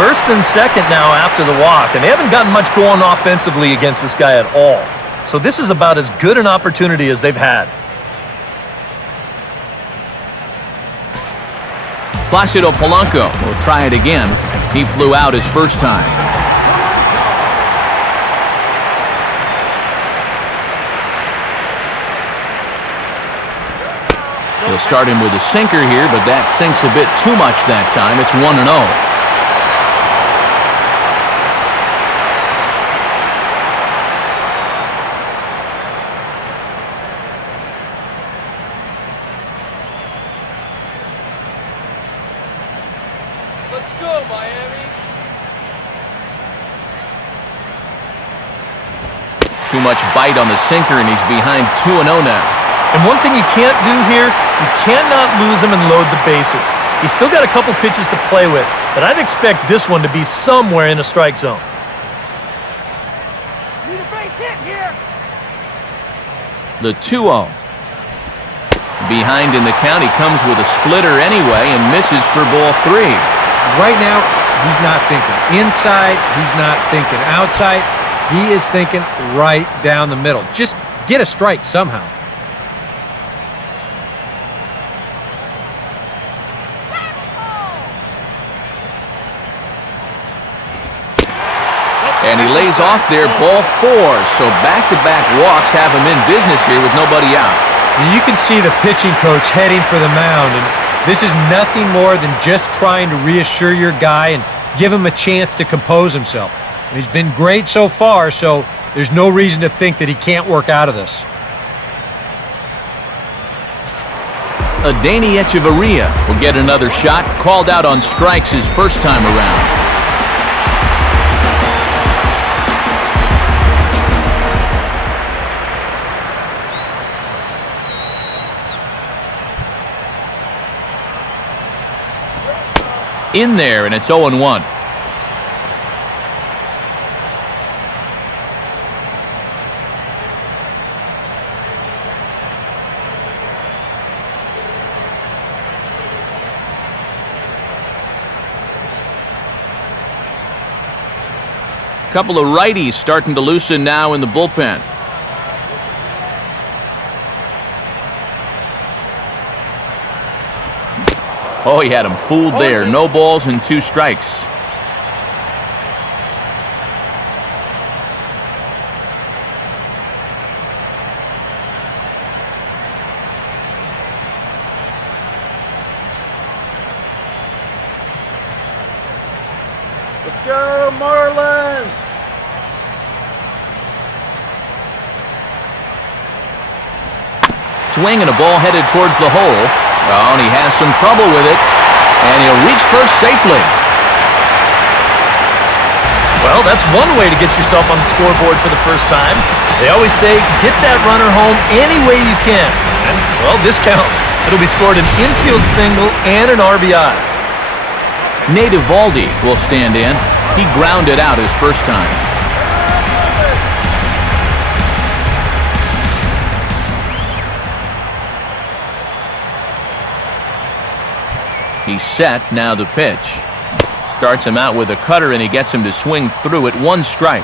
First and second now after the walk, and they haven't gotten much going offensively against this guy at all. So this is about as good an opportunity as they've had. Placido Polanco will try it again. He flew out his first time. They'll start him with a sinker here, but that sinks a bit too much that time. It's 1-0. Let's go, Miami. Too much bite on the sinker, and he's behind 2-0 now. And one thing you can't do here, you cannot lose him and load the bases. He's still got a couple pitches to play with, but I'd expect this one to be somewhere in the strike zone. Need a base hit here. The 2-0. Behind in the count, he comes with a splitter anyway and misses for ball 3. Right now, he's not thinking inside. He's not thinking outside. He is thinking right down the middle. Just get a strike somehow. And he lays off there, ball 4. So back-to-back walks have him in business here with nobody out. And you can see the pitching coach heading for the mound, and this is nothing more than just trying to reassure your guy and give him a chance to compose himself. And he's been great so far, so there's no reason to think that he can't work out of this. Adeiny Echeverria will get another shot, called out on strikes his first time around. In there, and it's 0-1. Couple of righties starting to loosen now in the bullpen. Oh, he had him fooled there. No balls and 2 strikes. Let's go, Marlins. Swing and a ball headed towards the hole. Oh, and he has some trouble with it. And he'll reach first safely. Well, that's one way to get yourself on the scoreboard for the first time. They always say, get that runner home any way you can. And, well, this counts. It'll be scored an infield single and an RBI. Nate Eovaldi will stand in. He grounded out his first time. He's set, now the pitch. Starts him out with a cutter, and he gets him to swing through it. 1 strike.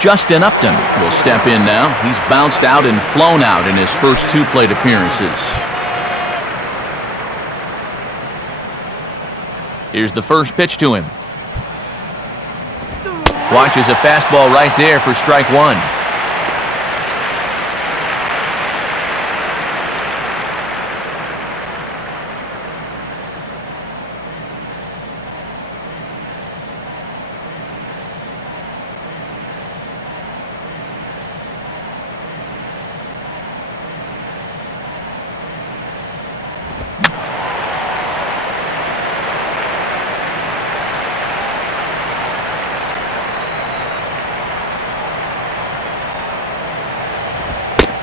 Justin Upton will step in now. He's bounced out and flown out in his first 2 plate appearances. Here's the first pitch to him. Watches a fastball right there for strike 1.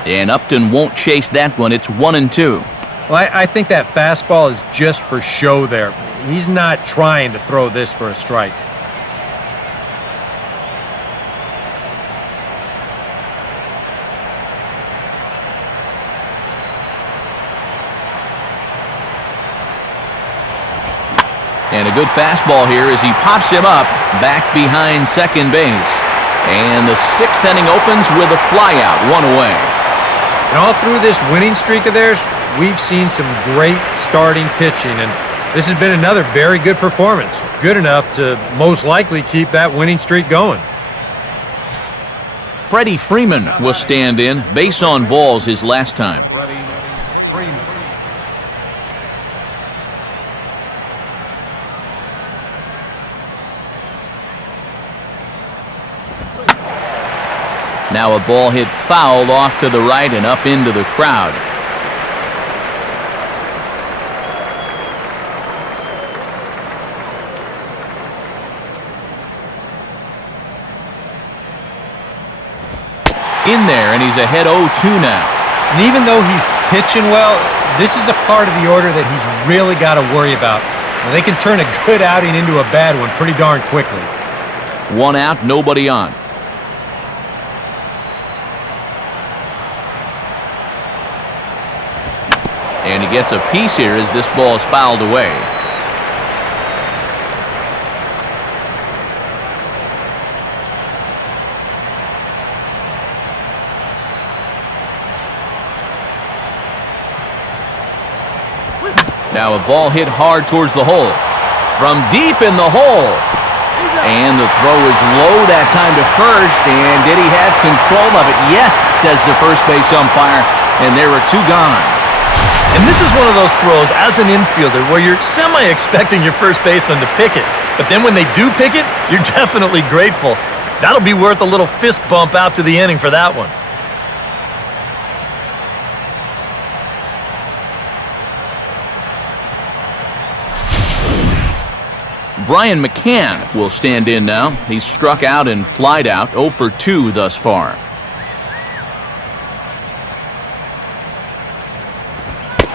And Upton won't chase that one. It's 1-2. Well, I think that fastball is just for show there. He's not trying to throw this for a strike. And a good fastball here as he pops him up back behind second base. And the 6th inning opens with a flyout, 1 away. And all through this winning streak of theirs, we've seen some great starting pitching, and this has been another very good performance. Good enough to most likely keep that winning streak going. Freddie Freeman will stand in. Base on balls his last time. Now a ball hit foul off to the right and up into the crowd. In there, and he's ahead 0-2 now. And even though he's pitching well, this is a part of the order that he's really got to worry about. Now, they can turn a good outing into a bad one pretty darn quickly. 1 out, nobody on. And he gets a piece here as this ball is fouled away. Now a ball hit hard towards the hole. From deep in the hole. And the throw is low that time to first. And did he have control of it? Yes, says the first base umpire. And there are 2 gone. And this is one of those throws as an infielder where you're semi-expecting your first baseman to pick it. But then when they do pick it, you're definitely grateful. That'll be worth a little fist bump after the inning for that one. Brian McCann will stand in now. He's struck out and flied out, 0 for 2 thus far.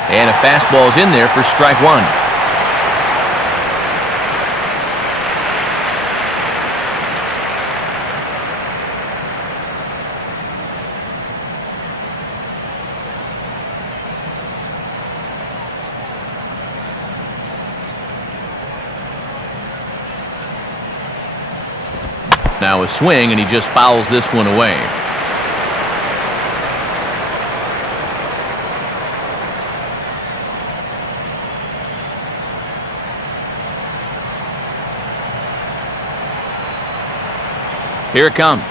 And a fastball's in there for strike 1. Now a swing, and he just fouls this one away. Here it comes.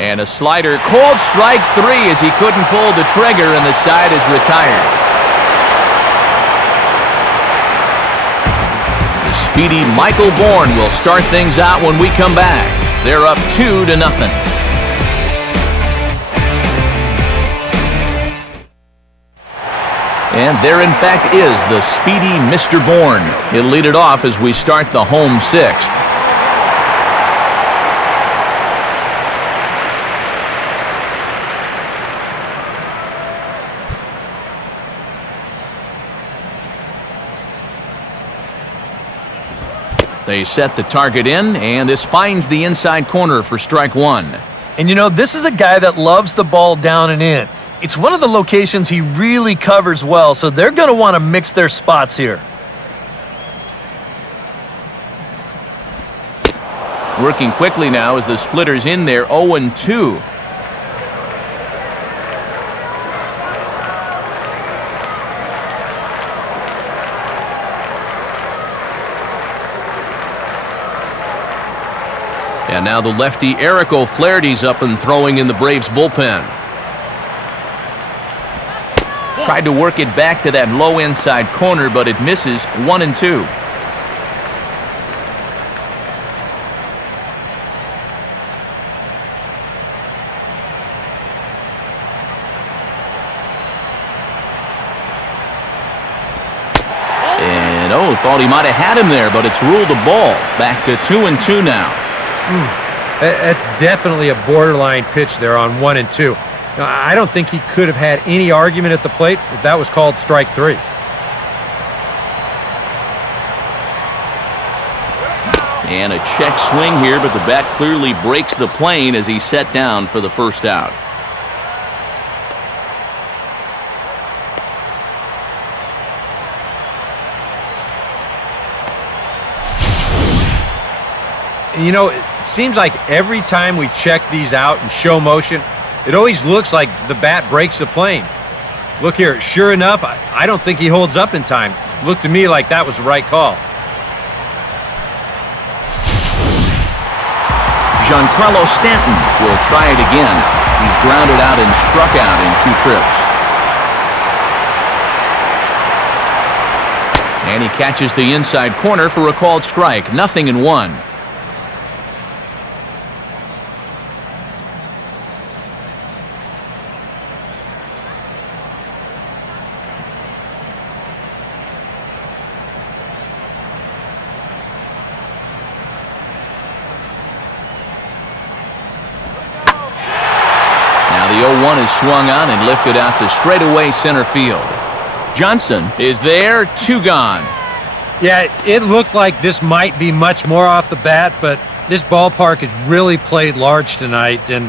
And a slider, called strike 3 as he couldn't pull the trigger, and the side is retired. The speedy Michael Bourne will start things out when we come back. They're up 2-0. And there, in fact, is the speedy Mr. Bourne. He'll lead it off as we start the home 6th. They set the target in, and this finds the inside corner for strike 1. And you know, this is a guy that loves the ball down and in. It's one of the locations he really covers well, so they're going to want to mix their spots here. Working quickly now as the splitter's in there, 0-2. And now the lefty Eric O'Flaherty's up and throwing in the Braves bullpen. Tried to work it back to that low inside corner, but it misses. 1-2. And thought he might have had him there, but it's ruled a ball. Back to 2-2 now. That's definitely a borderline pitch there on 1-2. Now, I don't think he could have had any argument at the plate if that was called strike 3. And a check swing here, but the bat clearly breaks the plane as he's set down for the first out. You know, it seems like every time we check these out and show motion, it always looks like the bat breaks the plane. Look here, sure enough, I don't think he holds up in time. Looked to me like that was the right call. Giancarlo Stanton will try it again. He's grounded out and struck out in 2 trips. And he catches the inside corner for a called strike. 0-1. The 0-1 is swung on and lifted out to straightaway center field. Johnson is there, 2 gone. Yeah, it looked like this might be much more off the bat, but this ballpark has really played large tonight. And,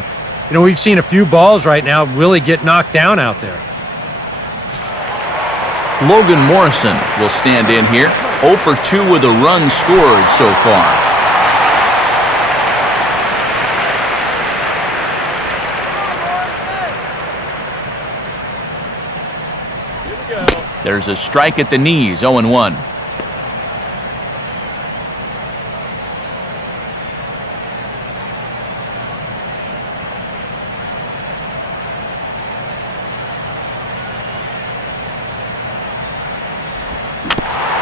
you know, we've seen a few balls right now really get knocked down out there. Logan Morrison will stand in here. 0 for 2 with a run scored so far. There's a strike at the knees, 0-1.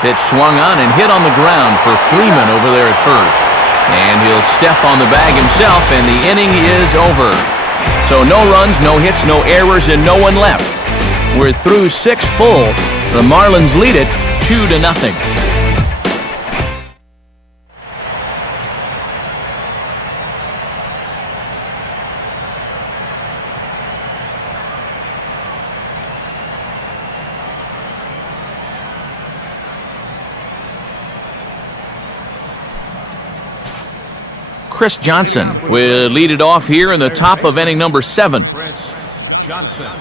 Pitch swung on and hit on the ground for Freeman over there at first. And he'll step on the bag himself, and the inning is over. So no runs, no hits, no errors, and no one left. We're through 6 full. The Marlins lead it 2-0. Chris Johnson will lead it off here in the top of inning number 7. Chris Johnson.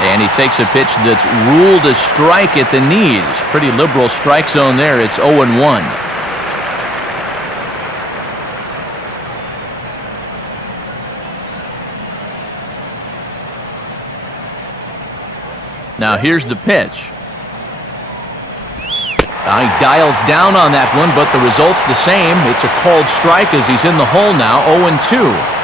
And he takes a pitch that's ruled a strike at the knees. Pretty liberal strike zone there. It's 0-1. Now here's the pitch. He dials down on that one, but the result's the same. It's a called strike as he's in the hole now, 0-2.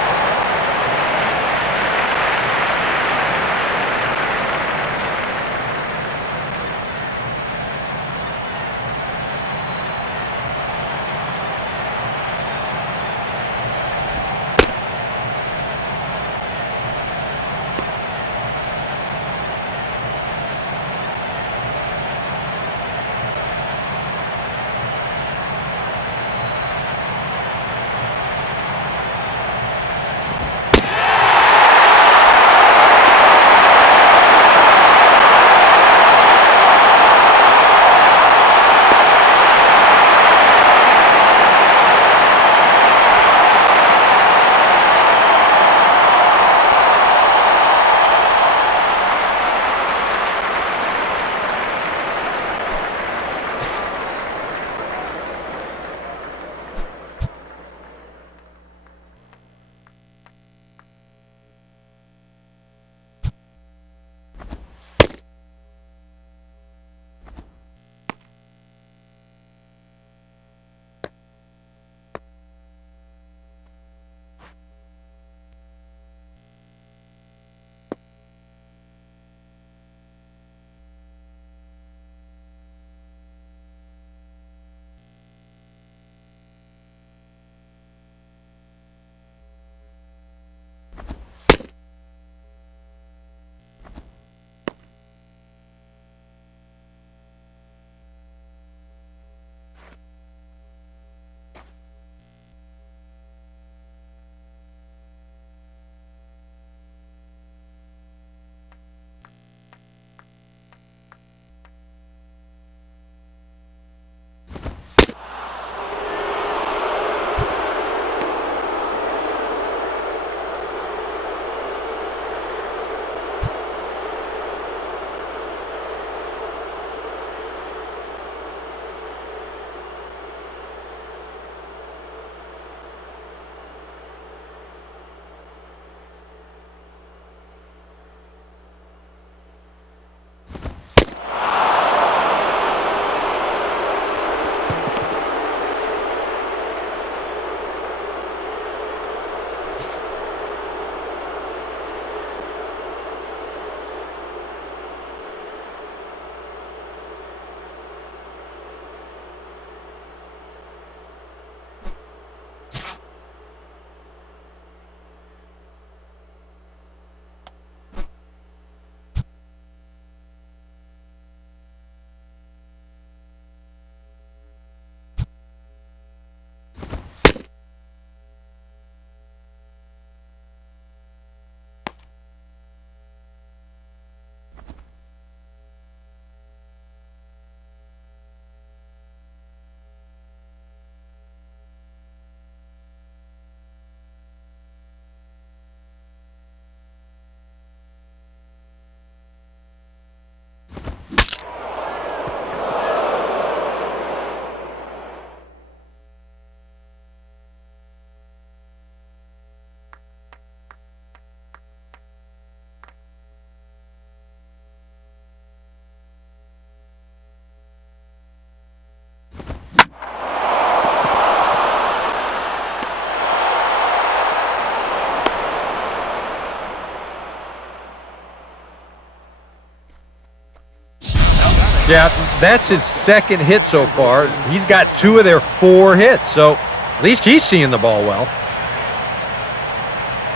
Yeah, that's his second hit so far. He's got 2 of their 4 hits, so at least he's seeing the ball well.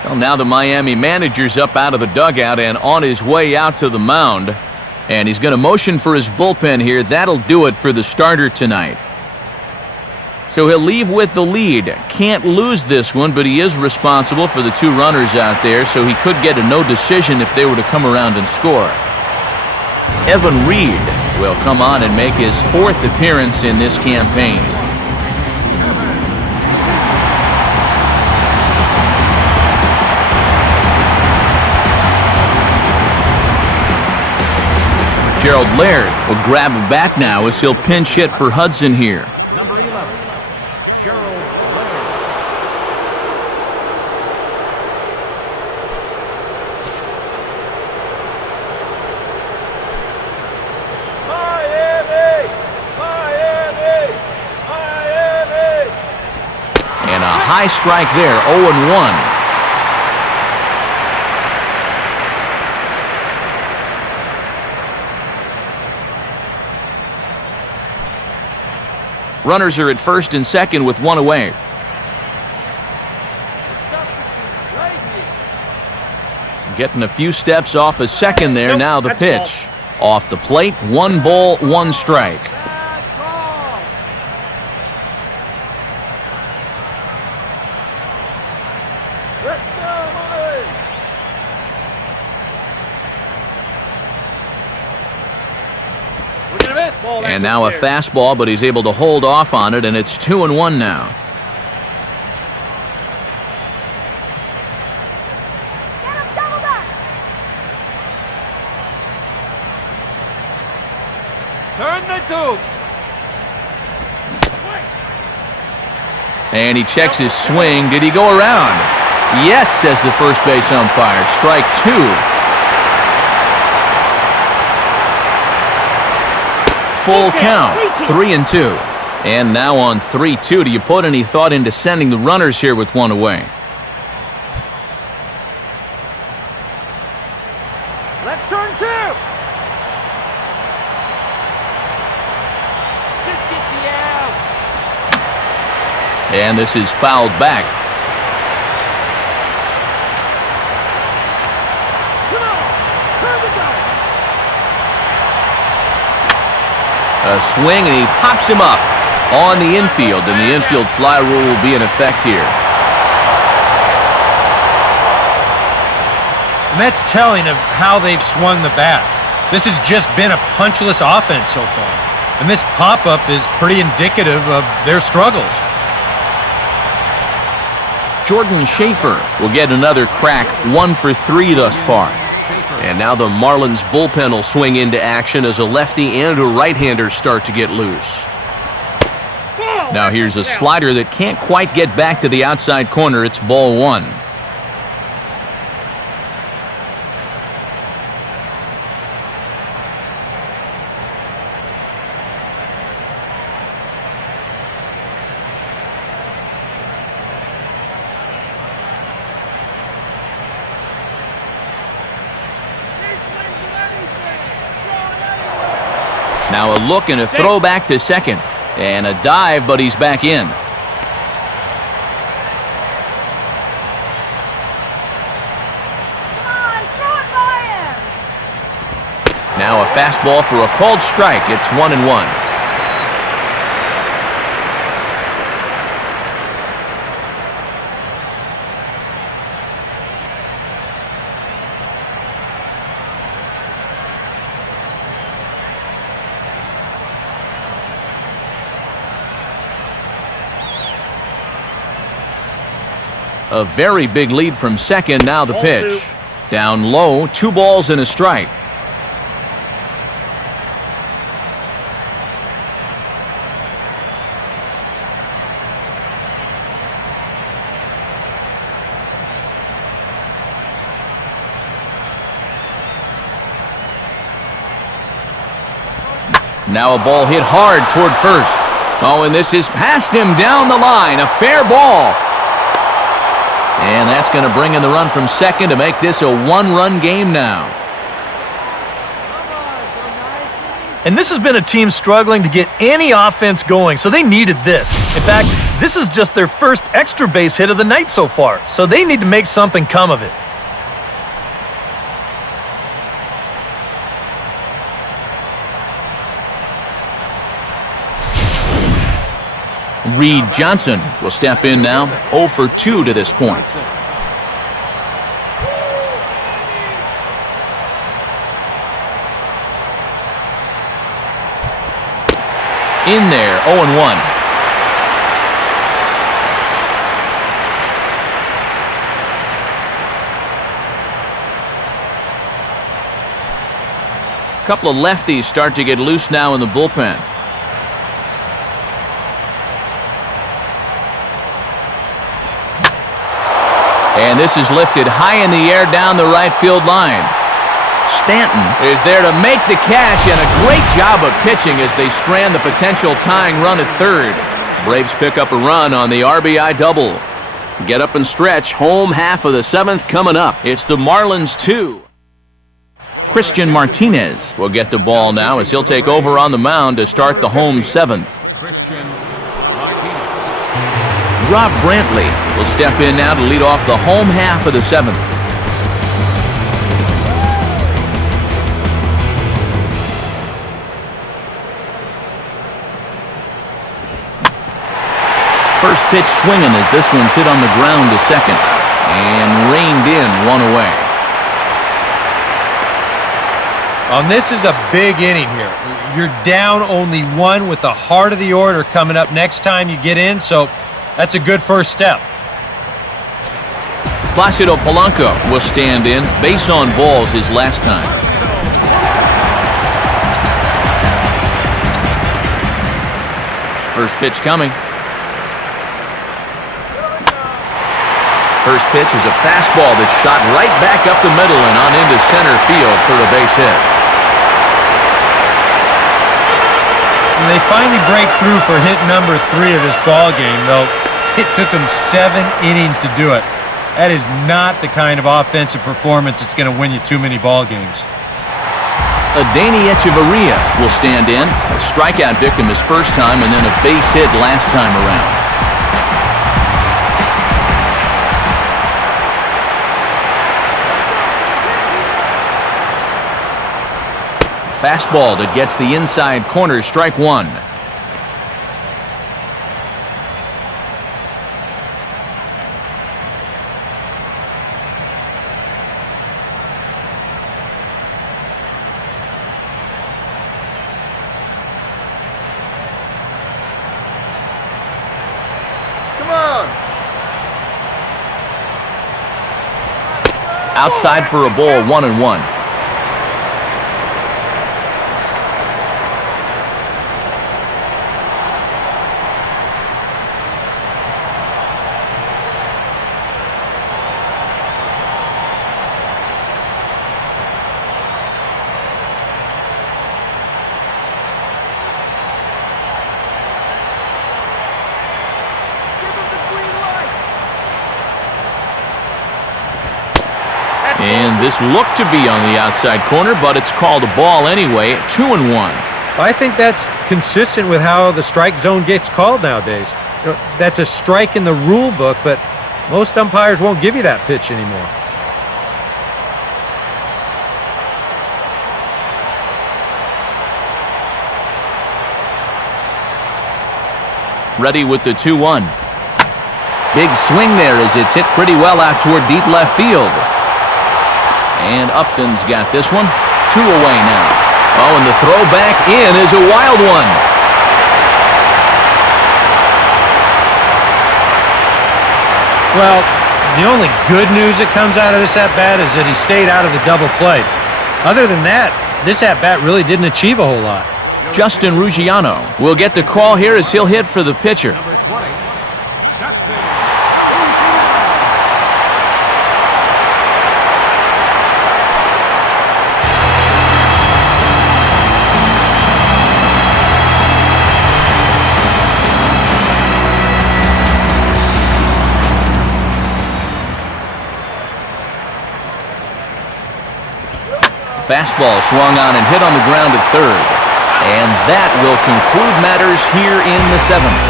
Well, now the Miami manager's up out of the dugout and on his way out to the mound. And he's going to motion for his bullpen here. That'll do it for the starter tonight. So he'll leave with the lead. Can't lose this one, but he is responsible for the 2 runners out there, so he could get a no decision if they were to come around and score. Evan Reed will come on and make his 4th appearance in this campaign. Gerald Laird will grab a bat now as he'll pinch hit for Hudson here. Number 11, Gerald Laird. Miami! Miami! Miami! And a high strike there, 0-1. Runners are at first and second with 1 away. Getting a few steps off a second there. Now the pitch. Off the plate, 1 ball, 1 strike. Let's go, Marlins! We're gonna miss. And now a fastball, but he's able to hold off on it, and it's 2-1 now. Turn the deuce. And he checks his swing. Did he go around? Yes, says the first base umpire. Strike 2. Full count, 3-2. And now on 3-2, do you put any thought into sending the runners here with 1 away? Let's turn 2. Just get the out. And this is fouled back. Come on, turn the dice. A swing, and he pops him up on the infield, and the infield fly rule will be in effect here. And that's telling of how they've swung the bat. This has just been a punchless offense so far. And this pop-up is pretty indicative of their struggles. Jordan Schaefer will get another crack, 1 for 3 thus far. And now the Marlins bullpen will swing into action as a lefty and a right-hander start to get loose. Now here's a slider that can't quite get back to the outside corner. It's ball 1. Now a look and a throw back to second. And a dive, but he's back in. Now a fastball for a called strike. It's 1-1. A very big lead from second. Now the pitch. Down low, 2 balls and a strike. Now a ball hit hard toward first. Oh, and this is past him down the line. A fair ball. And that's going to bring in the run from second to make this a 1-run game now. And this has been a team struggling to get any offense going, so they needed this. In fact, this is just their first extra base hit of the night so far, so they need to make something come of it. Reed Johnson will step in now, 0 for 2 to this point. In there, 0-1. A couple of lefties start to get loose now in the bullpen. And this is lifted high in the air down the right field line. Stanton is there to make the catch, and a great job of pitching as they strand the potential tying run at third. Braves pick up a run on the RBI double. Get up and stretch. Home half of the 7th coming up. It's the Marlins 2. Christian Martinez will get the ball now as he'll take over on the mound to start the home 7th. Christian Martinez. Rob Brantley will step in now to lead off the home half of the 7th. First pitch swinging as this one's hit on the ground to second and reined in, 1 away. This is a big inning here. You're down only 1 with the heart of the order coming up next time you get in, so that's a good first step. Placido Polanco will stand in. Base on balls his last time. First pitch coming. First pitch is a fastball that's shot right back up the middle and on into center field for the base hit. And they finally break through for hit number 3 of this ball game, though it took them 7 innings to do it. That is not the kind of offensive performance that's going to win you too many ball games. Adeiny Echeverria will stand in. A strikeout victim his first time and then a base hit last time around. Fastball that gets the inside corner, strike 1. Come on. Outside for a ball, 1-1. And this looked to be on the outside corner, but it's called a ball anyway, 2-1. I think that's consistent with how the strike zone gets called nowadays. You know, that's a strike in the rule book, but most umpires won't give you that pitch anymore. Ready with the 2-1. Big swing there as it's hit pretty well out toward deep left field. And Upton's got this one. 2 away now. Oh, and the throw back in is a wild one. Well, the only good news that comes out of this at-bat is that he stayed out of the double play. Other than that, this at-bat really didn't achieve a whole lot. Justin Ruggiano will get the call here as he'll hit for the pitcher. Number 20, Justin. Fastball swung on and hit on the ground at third. That will conclude matters here in the 7th.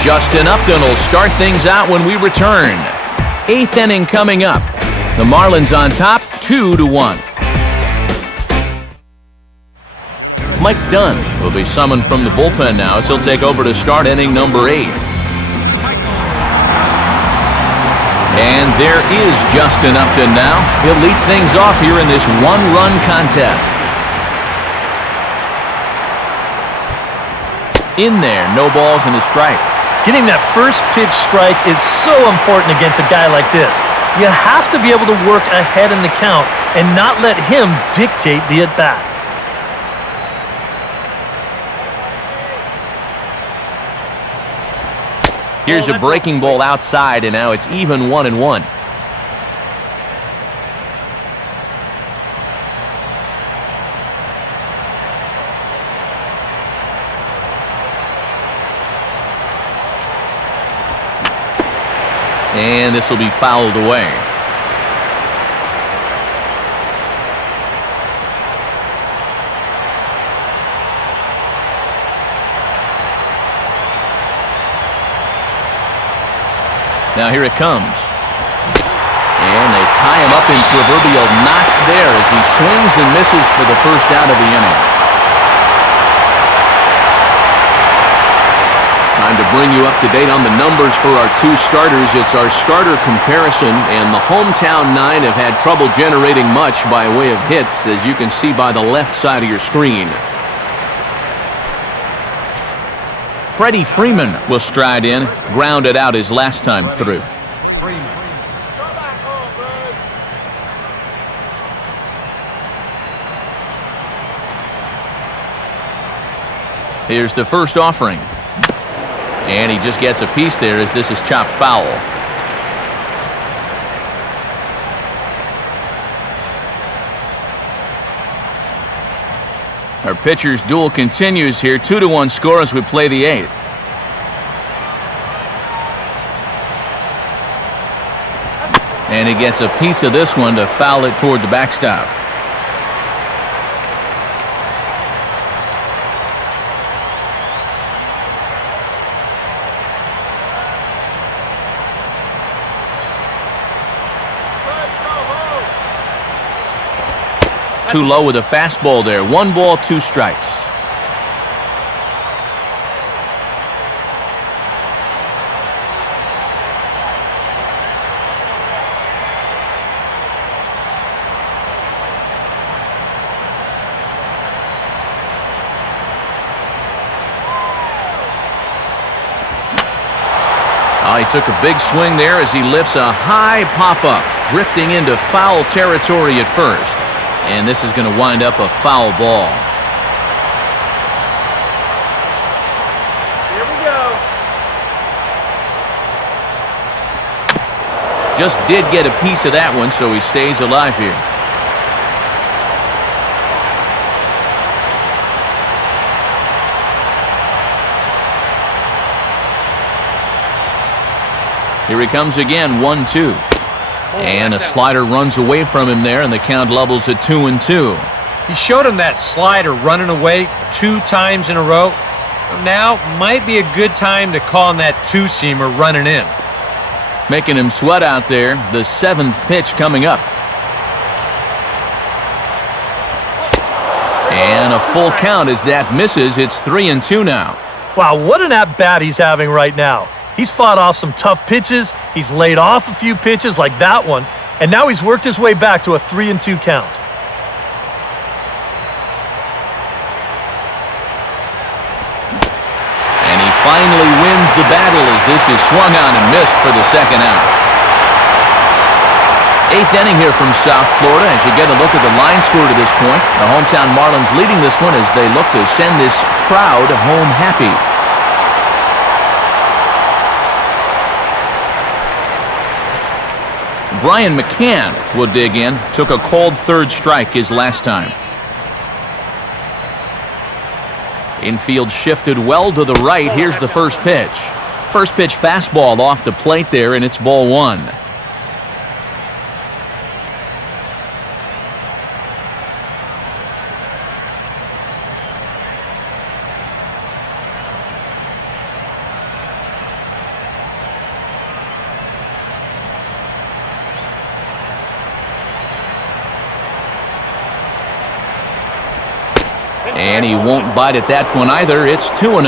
Justin Upton will start things out when we return. 8th inning coming up. The Marlins on top, 2-1. Mike Dunn will be summoned from the bullpen now as he'll take over to start inning number 8. And there is Justin Upton now. He'll lead things off here in this one-run contest. In there, no balls and a strike. Getting that first pitch strike is so important against a guy like this. You have to be able to work ahead in the count and not let him dictate the at-bat. Here's a breaking ball outside, and now it's even 1-1. And this will be fouled away. Now here it comes. And they tie him up in proverbial knots there as he swings and misses for the first out of the inning. Time to bring you up to date on the numbers for our two starters. It's our starter comparison, and the hometown 9 have had trouble generating much by way of hits, as you can see by the left side of your screen. Freddie Freeman will stride in, grounded out his last time through. Here's the first offering. And he just gets a piece there as this is chopped foul. Our pitcher's duel continues here. 2-1 score as we play the 8th. And he gets a piece of this one to foul it toward the backstop. Too low with a fastball there. 1 ball, 2 strikes. He took a big swing there as he lifts a high pop-up, drifting into foul territory at first. And this is going to wind up a foul ball. Here we go. Just did get a piece of that one, so he stays alive here. Here he comes again, 1-2. And a slider runs away from him there, and the count levels at 2-2. He showed him that slider running away 2 times in a row. Now might be a good time to call on that 2-seamer running in. Making him sweat out there. The 7th pitch coming up. And a full count as that misses. It's 3-2 now. Wow, what an at-bat he's having right now. He's fought off some tough pitches, he's laid off a few pitches like that one, and now he's worked his way back to a 3-2 count. And he finally wins the battle as this is swung on and missed for the second out. 8th inning here from South Florida as you get a look at the line score to this point. The hometown Marlins leading this one as they look to send this crowd home happy. Brian McCann will dig in. Took a called 3rd strike his last time. Infield shifted well to the right. Here's the first pitch. First pitch fastball off the plate there, and it's ball 1. And he won't bite at that one either. It's 2-0.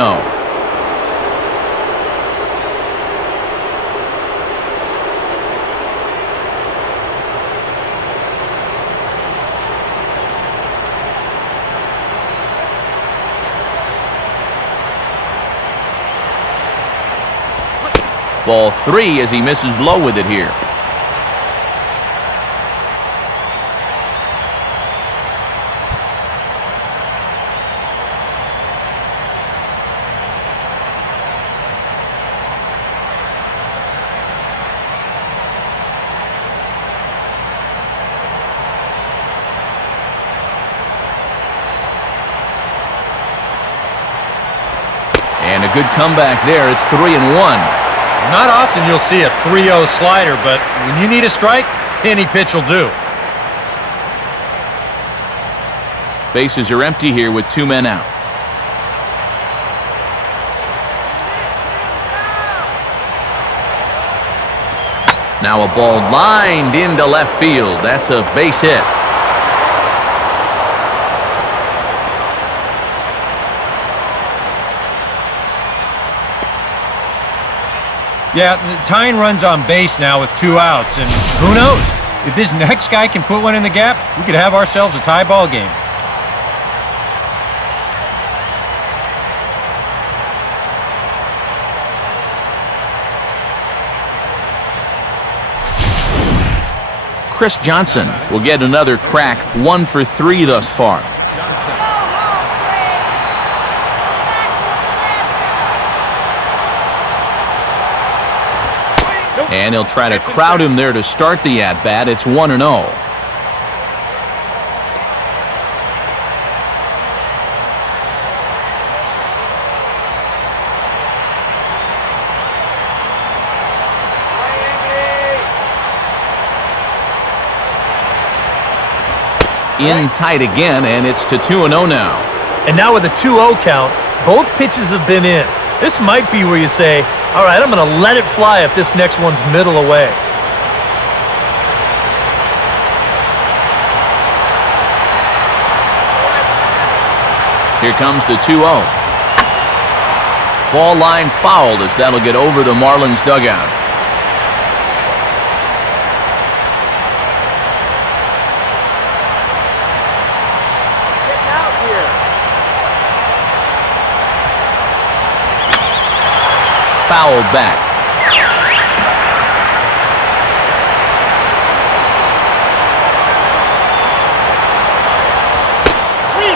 Ball 3 as he misses low with it here. And a good comeback there. It's 3-1. Not often you'll see a 3-0 slider, but when you need a strike, any pitch will do. Bases are empty here with 2 men out. Now a ball lined into left field. That's a base hit. Yeah, tying runs on base now with 2 outs, and who knows? If this next guy can put one in the gap, we could have ourselves a tie ball game. Chris Johnson will get another crack, 1 for 3 thus far. And he'll try to crowd him there to start the at-bat. It's 1-0. In tight again, and it's to 2-0 now. And now with a 2-0 count, both pitches have been in. This might be where you say, all right, I'm going to let it fly if this next one's middle away. Here comes the 2-0. Ball line fouled as that'll get over the Marlins dugout. Getting out here. Fouled back.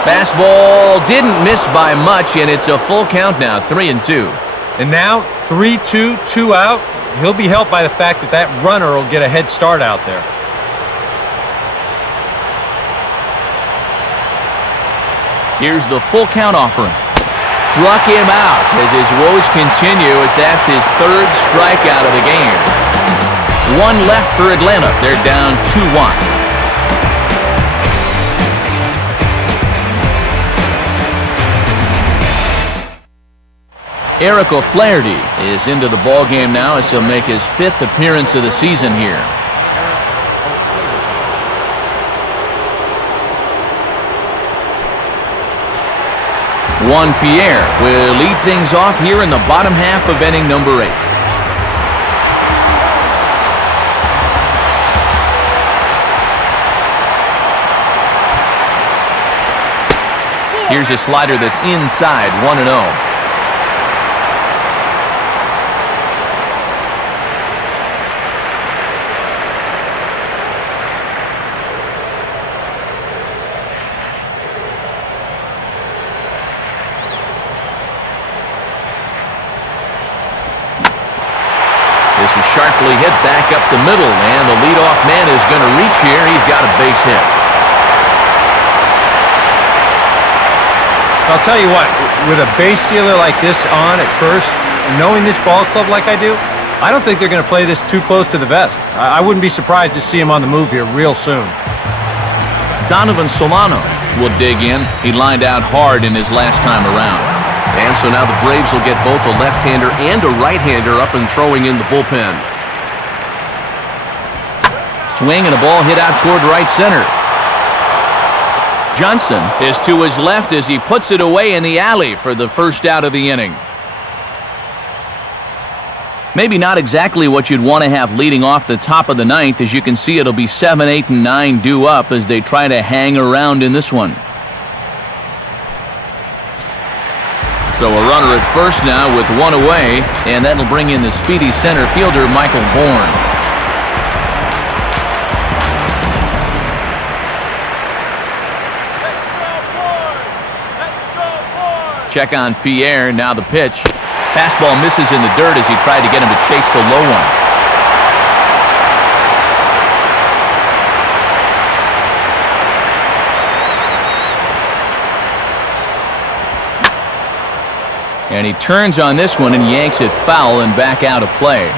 Fastball didn't miss by much, and it's a full count now, 3-2. And now, 3-2, 2 out. He'll be helped by the fact that that runner will get a head start out there. Here's the full count offering. Struck him out as his woes continue, as that's his 3rd strikeout of the game. 1 left for Atlanta. They're down 2-1. Eric O'Flaherty is into the ball game now as he'll make his 5th appearance of the season here. Juan Pierre will lead things off here in the bottom half of inning number 8. Here's a slider that's inside, 1-0. This is sharply hit back up the middle, and the leadoff man is going to reach here. He's got a base hit. I'll tell you what, with a base stealer like this on at first, knowing this ball club like I do, I don't think they're going to play this too close to the vest. I wouldn't be surprised to see him on the move here real soon. Donovan Solano will dig in. He lined out hard in his last time around. And so now the Braves will get both a left-hander and a right-hander up and throwing in the bullpen. Swing and a ball hit out toward right center. Johnson is to his left as he puts it away in the alley for the first out of the inning. Maybe not exactly what you'd want to have leading off the top of the ninth. As you can see, it'll be 7, 8, and 9 due up as they try to hang around in this one. So a runner at first now with one away, and that'll bring in the speedy center fielder, Michael Bourne. Check on Pierre, now the pitch. Fastball misses in the dirt as he tried to get him to chase the low one. And he turns on this one and yanks it foul and back out of play.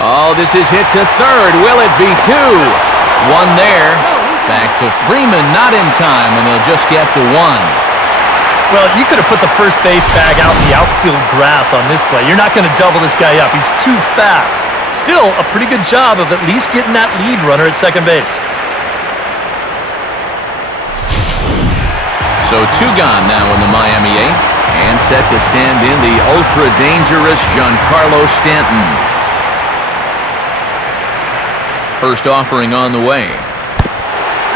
Oh, this is hit to third. Will it be two? One there. Back to Freeman, not in time, and they'll just get the one. Well, you could have put the first base bag out in the outfield grass on this play. You're not going to double this guy up. He's too fast. Still, a pretty good job of at least getting that lead runner at second base. So two gone now in the Miami eighth, and set to stand in the ultra-dangerous Giancarlo Stanton. First offering on the way.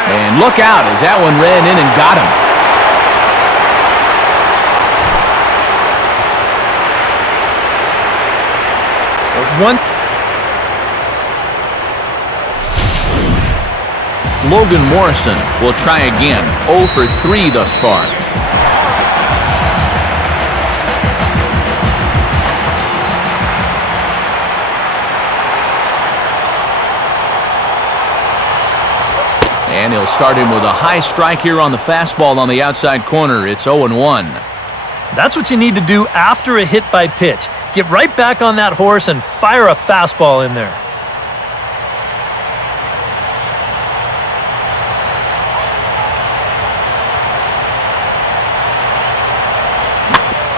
And look out as that one ran in and got him. Logan Morrison will try again. 0 for 3 thus far. And he'll start him with a high strike here on the fastball on the outside corner. It's 0-1. That's what you need to do after a hit by pitch. Get right back on that horse and fire a fastball in there.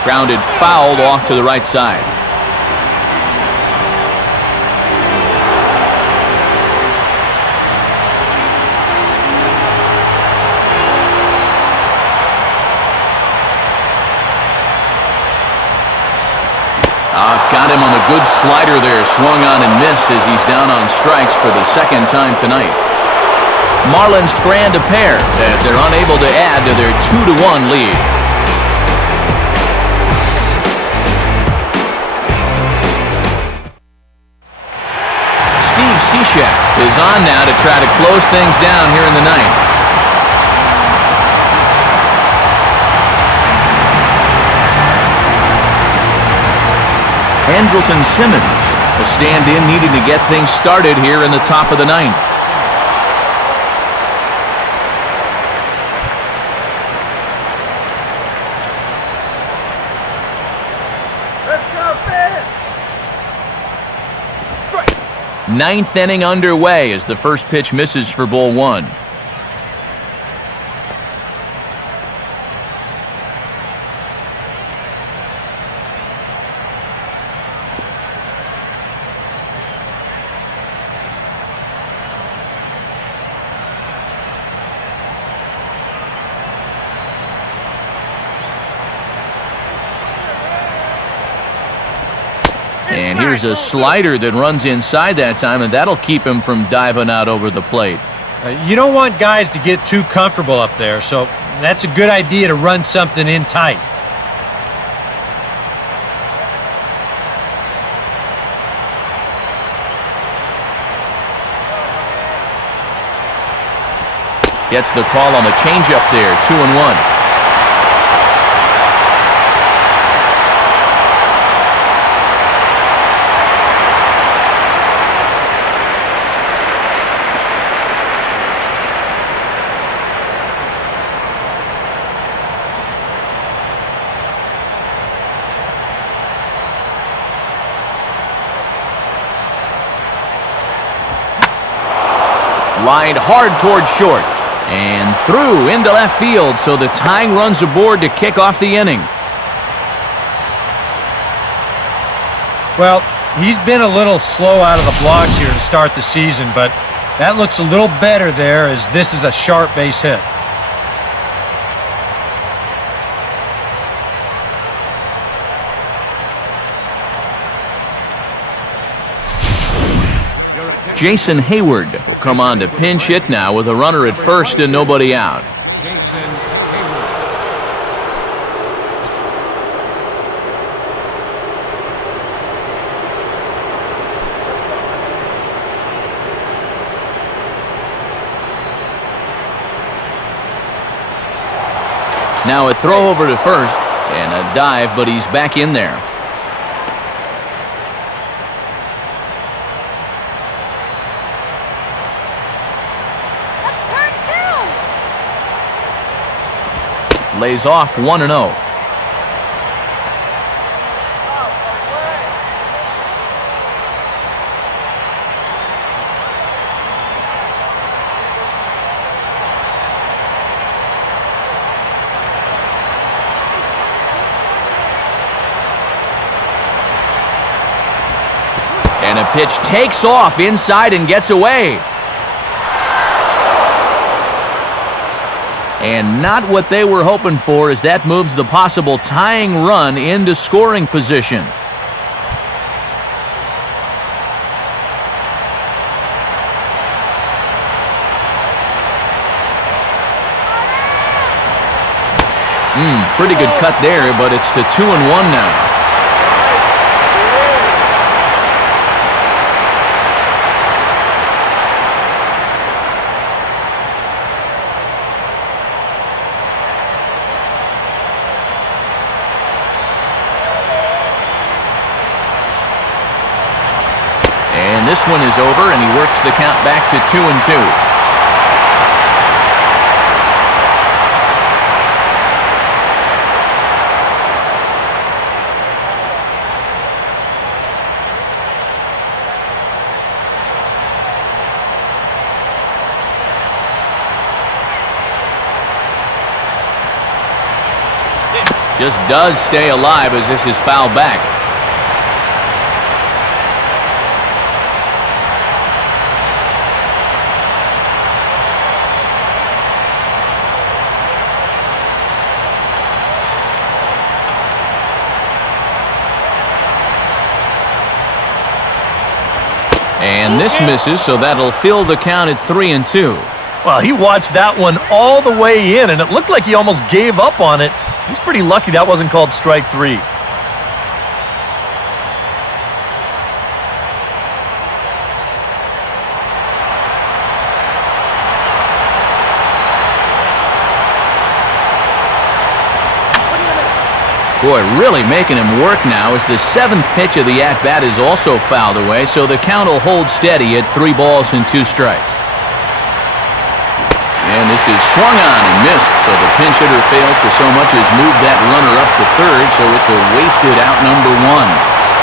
Grounded fouled off to the right side. Got him on the good slider there, swung on and missed as he's down on strikes for the second time tonight. Marlins strand a pair as they're unable to add to their 2-1 lead. Steve Cishek is on now to try to close things down here in the ninth. Andrelton Simmons will stand in, needing to get things started here in the top of the ninth. Let's go, man! Ninth inning underway as the first pitch misses for ball one. And here's a slider that runs inside that time, and that'll keep him from diving out over the plate. You don't want guys to get too comfortable up there, so that's a good idea to run something in tight. Gets the call on the changeup there, 2-1. Lined hard toward short. And through into left field, so the tying run's aboard to kick off the inning. Well, he's been a little slow out of the blocks here to start the season, but that looks a little better there as this is a sharp base hit. Jason Hayward will come on to pinch hit now with a runner at first and nobody out. Jason Hayward. Now a throw over to first and a dive, but he's back in there. Lays off 1-0. And a pitch takes off inside and gets away. And not what they were hoping for, as that moves the possible tying run into scoring position. Pretty good cut there, but it's to 2-1 now. This one is over, and he works the count back to 2-2. Just does stay alive as this is fouled back. And this misses, so that'll fill the count at 3-2. Well, he watched that one all the way in, and it looked like he almost gave up on it. He's pretty lucky that wasn't called strike three. Boy, really making him work now as the 7th pitch of the at-bat is also fouled away, so the count will hold steady at 3 balls and 2 strikes. And this is swung on and missed, so the pinch hitter fails to so much as move that runner up to third, so it's a wasted out number 1.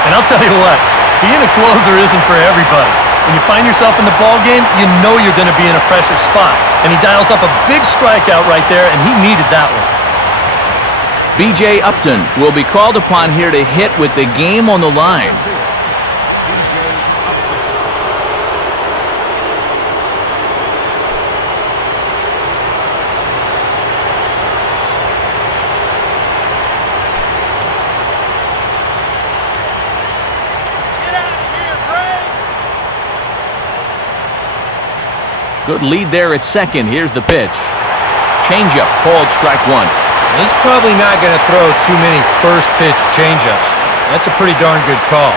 And I'll tell you what, being a closer isn't for everybody. When you find yourself in the ballgame, you know you're going to be in a pressure spot. And he dials up a big strikeout right there, and he needed that one. B.J. Upton will be called upon here to hit with the game on the line. Good lead there at second. Here's the pitch. Changeup, called strike 1. He's probably not going to throw too many first pitch changeups. That's a pretty darn good call.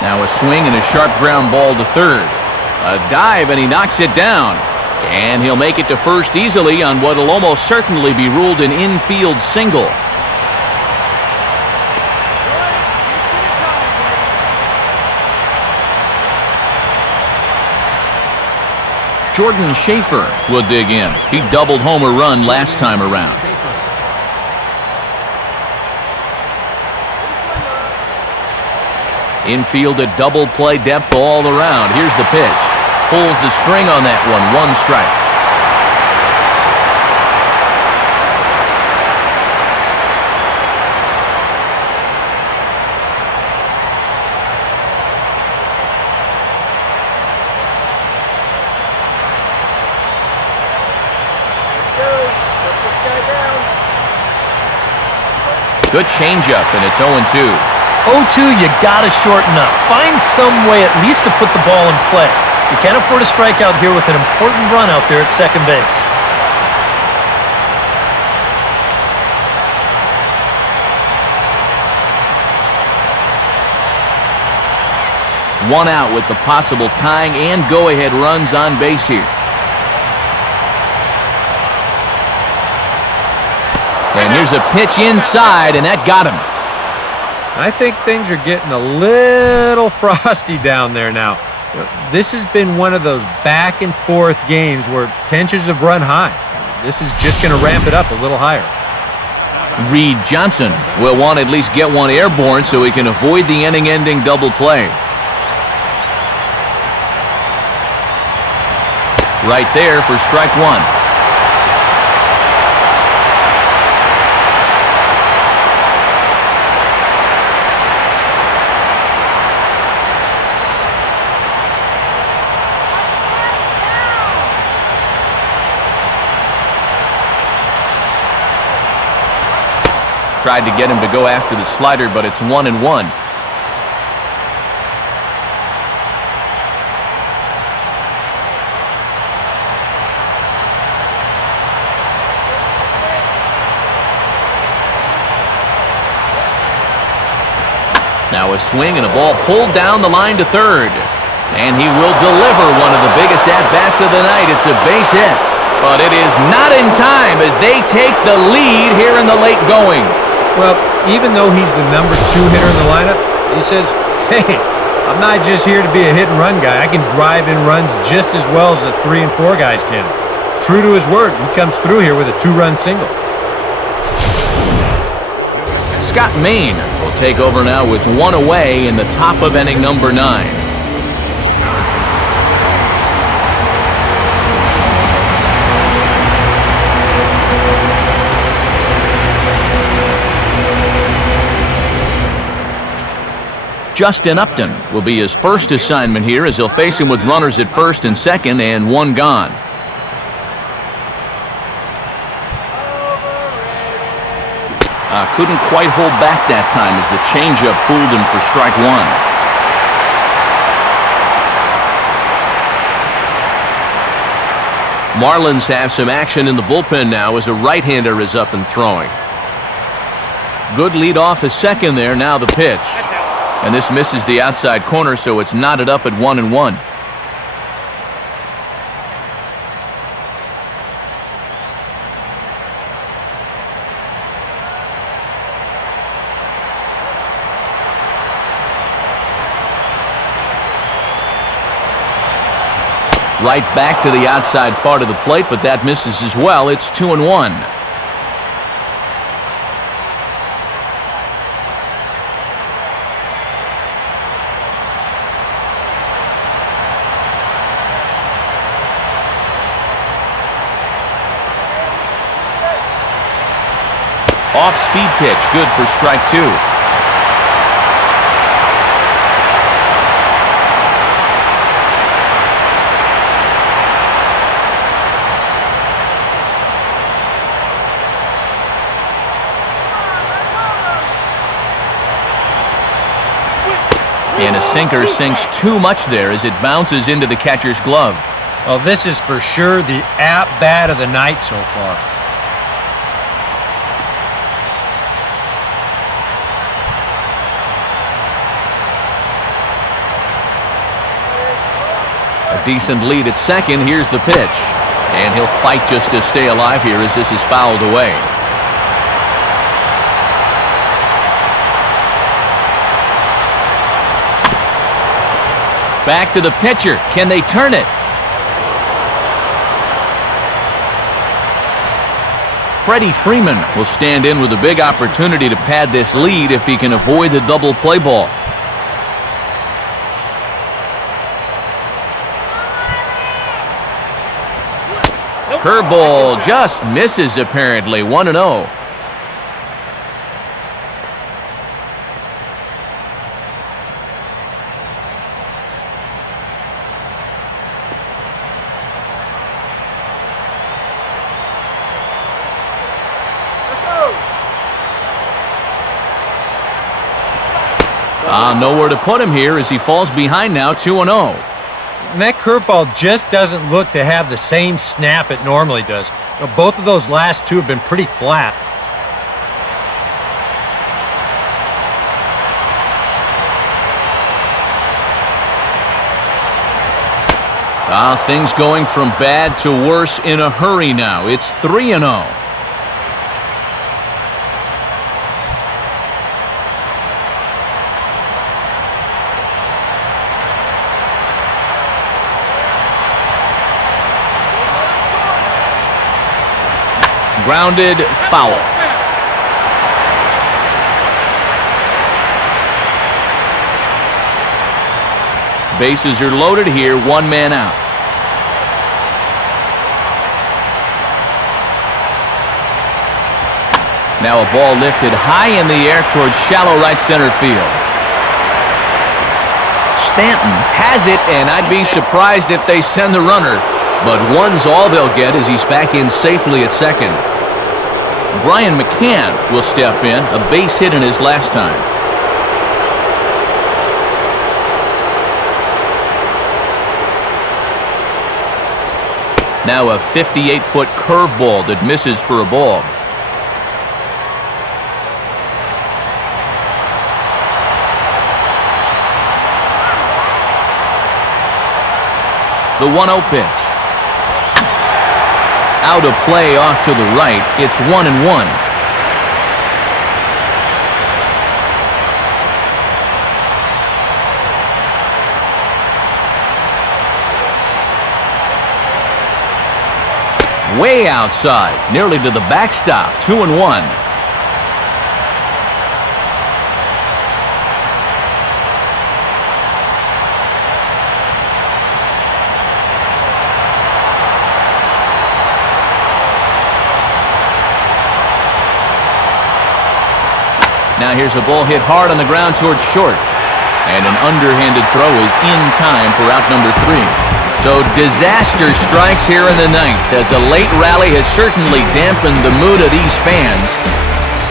Now a swing and a sharp ground ball to third. A dive, and he knocks it down. And he'll make it to first easily on what will almost certainly be ruled an infield single. 2 2 Jordan Schaefer will dig in. He doubled homer run last time around. Infield at double play depth all around. Here's the pitch. Pulls the string on that one. One strike. Good changeup, and it's 0-2. 0-2, you gotta shorten up. Find some way at least to put the ball in play. You can't afford a strikeout here with an important run out there at second base. One out with the possible tying and go-ahead runs on base here. And here's a pitch inside, and that got him. I think things are getting a little frosty down there now. This has been one of those back and forth games where tensions have run high. This is just going to ramp it up a little higher. Reed Johnson will want to at least get one airborne so he can avoid the inning-ending double play. Right there for strike one. Tried to get him to go after the slider, but it's 1-1. Now a swing and a ball pulled down the line to third. And he will deliver one of the biggest at-bats of the night. It's a base hit. But it is not in time as they take the lead here in the late going. Well, even though he's the number 2 hitter in the lineup, he says, hey, I'm not just here to be a hit-and-run guy. I can drive in runs just as well as the 3 and 4 guys can. True to his word, he comes through here with a 2-run single. Scott Maine will take over now with one away in the top of inning number 9. Justin Upton will be his first assignment here as he'll face him with runners at first and second and one gone. Couldn't quite hold back that time as the changeup fooled him for strike one. Marlins have some action in the bullpen now as a right-hander is up and throwing. Good lead off at second there. Now the pitch. And this misses the outside corner, so it's knotted up at 1-1. Right back to the outside part of the plate, but that misses as well. It's 2-1. Off-speed pitch, good for strike 2. And a sinker sinks too much there as it bounces into the catcher's glove. Well, this is for sure the at-bat of the night so far. A decent lead at second. Here's the pitch. And he'll fight just to stay alive here as this is fouled away. Back to the pitcher. Can they turn it? Freddie Freeman will stand in with a big opportunity to pad this lead if he can avoid the double play ball. Curveball just misses apparently. 1-0. Nowhere to put him here as he falls behind now, 2-0. And that curveball just doesn't look to have the same snap it normally does. Both of those last two have been pretty flat. Things going from bad to worse in a hurry now. It's 3-0. Grounded, foul. Bases are loaded here, one man out. Now a ball lifted high in the air towards shallow right center field. Stanton has it, and I'd be surprised if they send the runner. But one's all they'll get as he's back in safely at second. Brian McCann will step in, a base hit in his last time. Now a 58-foot curveball that misses for a ball. The 1-0 pitch. Out of play off to the right. It's 1-1. Way outside, nearly to the backstop. 2-1. Now here's a ball hit hard on the ground towards short. And an underhanded throw is in time for out number 3. So disaster strikes here in the ninth as a late rally has certainly dampened the mood of these fans.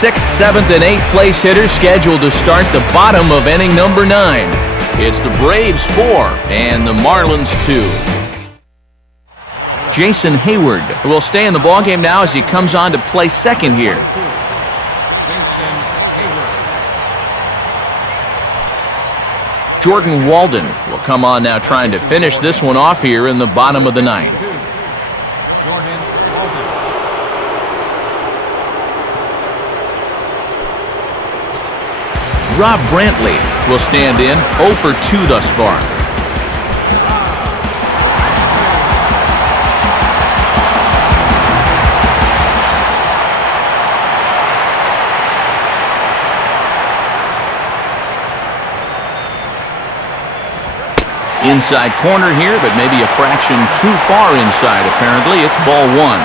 6th, 7th, and 8th place hitters scheduled to start the bottom of inning number 9. It's the Braves 4 and the Marlins 2. Jason Hayward will stay in the ballgame now as he comes on to play second here. Jordan Walden will come on now trying to finish this one off here in the bottom of the ninth. Rob Brantley will stand in, 0 for 2 thus far. Inside corner here, but maybe a fraction too far inside apparently. It's ball 1.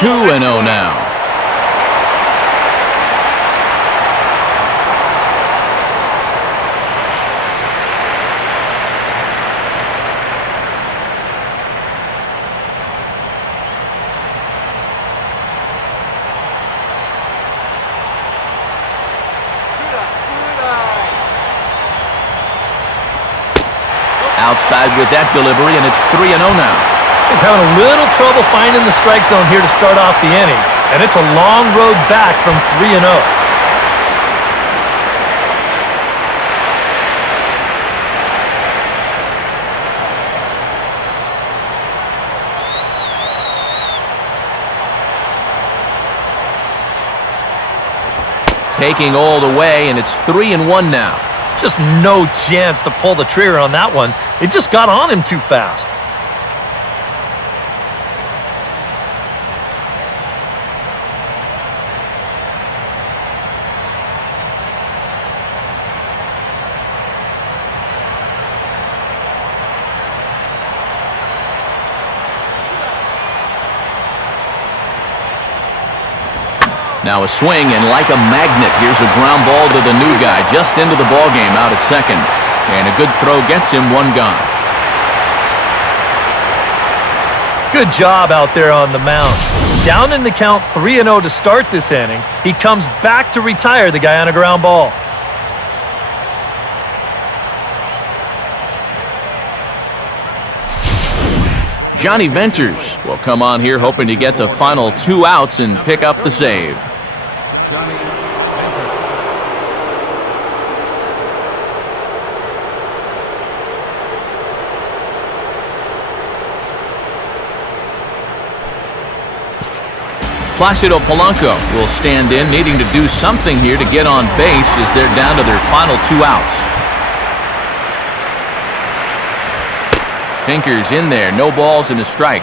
Two and 0 now. Outside with that delivery, and it's 3-0 now. He's having a little trouble finding the strike zone here to start off the inning, and it's a long road back from 3-0. taking all the way, and it's 3-1 now. Just no chance to pull the trigger on that one. It just got on him too fast. Now a swing, and like a magnet, here's a ground ball to the new guy, just into the ballgame out at second. And a good throw gets him one gone. Good job out there on the mound. Down in the count 3-0 to start this inning. He comes back to retire the guy on a ground ball. Johnny Venters will come on here hoping to get the final 2 outs and pick up the save. Johnny Venter. Placido Polanco will stand in, needing to do something here to get on base as they're down to their final 2 outs. Sinker's in there, no balls and a strike.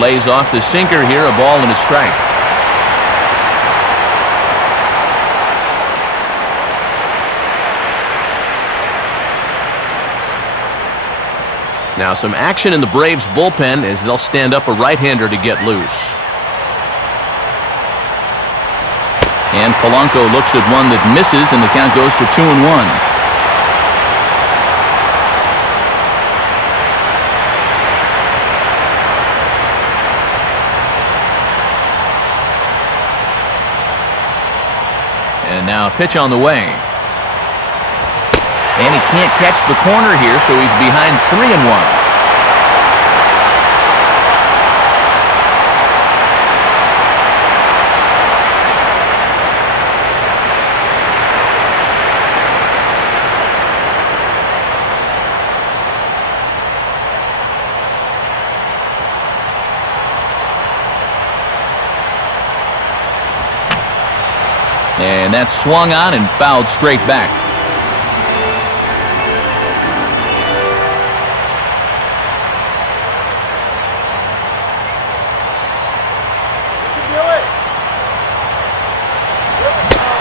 Lays off the sinker here, a ball and a strike. Now some action in the Braves bullpen as they'll stand up a right-hander to get loose. And Polanco looks at one that misses, and the count goes to 2-1. And now a pitch on the way. And he can't catch the corner here, so he's behind 3-1. And that's swung on and fouled straight back.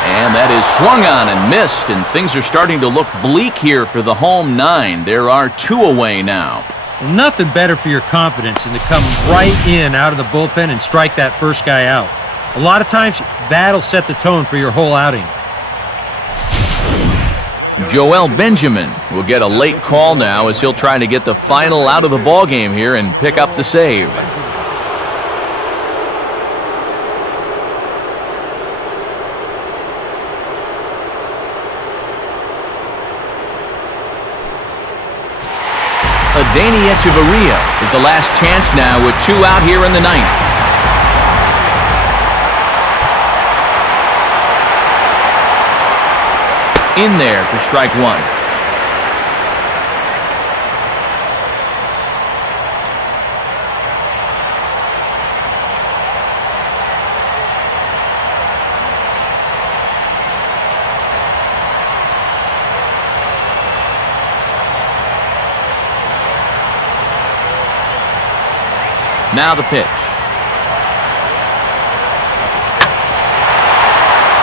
And that is swung on and missed, and things are starting to look bleak here for the home 9. There are 2 away now. Well, nothing better for your confidence than to come right in out of the bullpen and strike that first guy out. A lot of times, that'll set the tone for your whole outing. Joel Benjamin will get a late call now as he'll try to get the final out of the ballgame here and pick up the save. Danny Echeverria is the last chance now with 2 out here in the 9th. In there for strike 1. Now the pitch.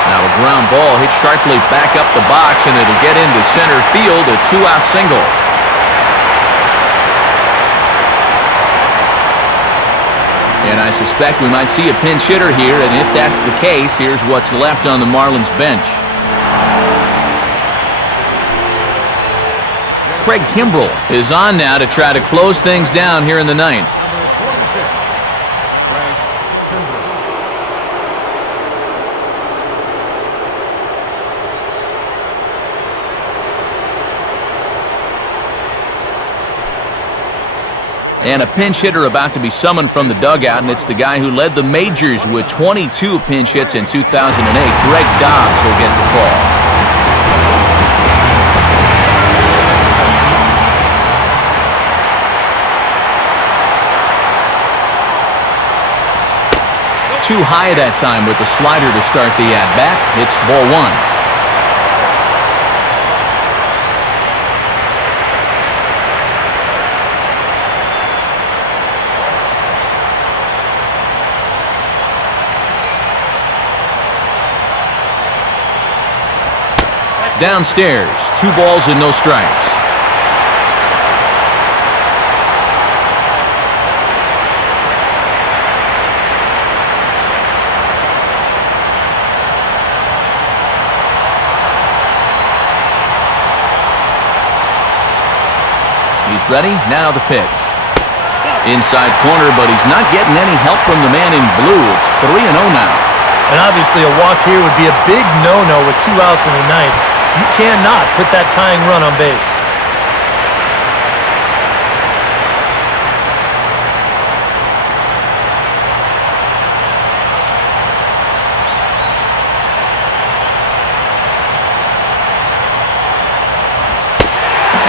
Now a ground ball hit sharply back up the box, and it'll get into center field, a 2-out single. And I suspect we might see a pinch hitter here, and if that's the case, here's what's left on the Marlins bench. Craig Kimbrell is on now to try to close things down here in the 9th. And a pinch hitter about to be summoned from the dugout, and it's the guy who led the majors with 22 pinch hits in 2008. Greg Dobbs will get the call. Too high that time with the slider to start the at-bat. It's ball one. Downstairs, 2 balls and no strikes. He's ready, now the pitch. Inside corner, but he's not getting any help from the man in blue. It's 3-0 now. And obviously a walk here would be a big no-no with 2 outs in the ninth. You cannot put that tying run on base.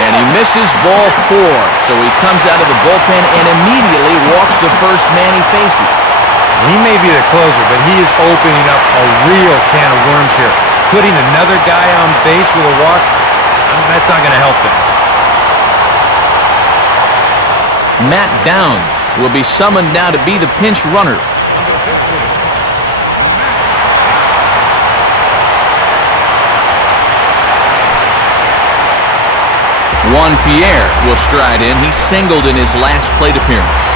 And he misses ball 4, so he comes out of the bullpen and immediately walks the first man he faces. He may be the closer, but he is opening up a real can of worms here. Putting another guy on base with a walk, that's not going to help things. Matt Downs will be summoned now to be the pinch runner. Juan Pierre will stride in. He singled in his last plate appearance.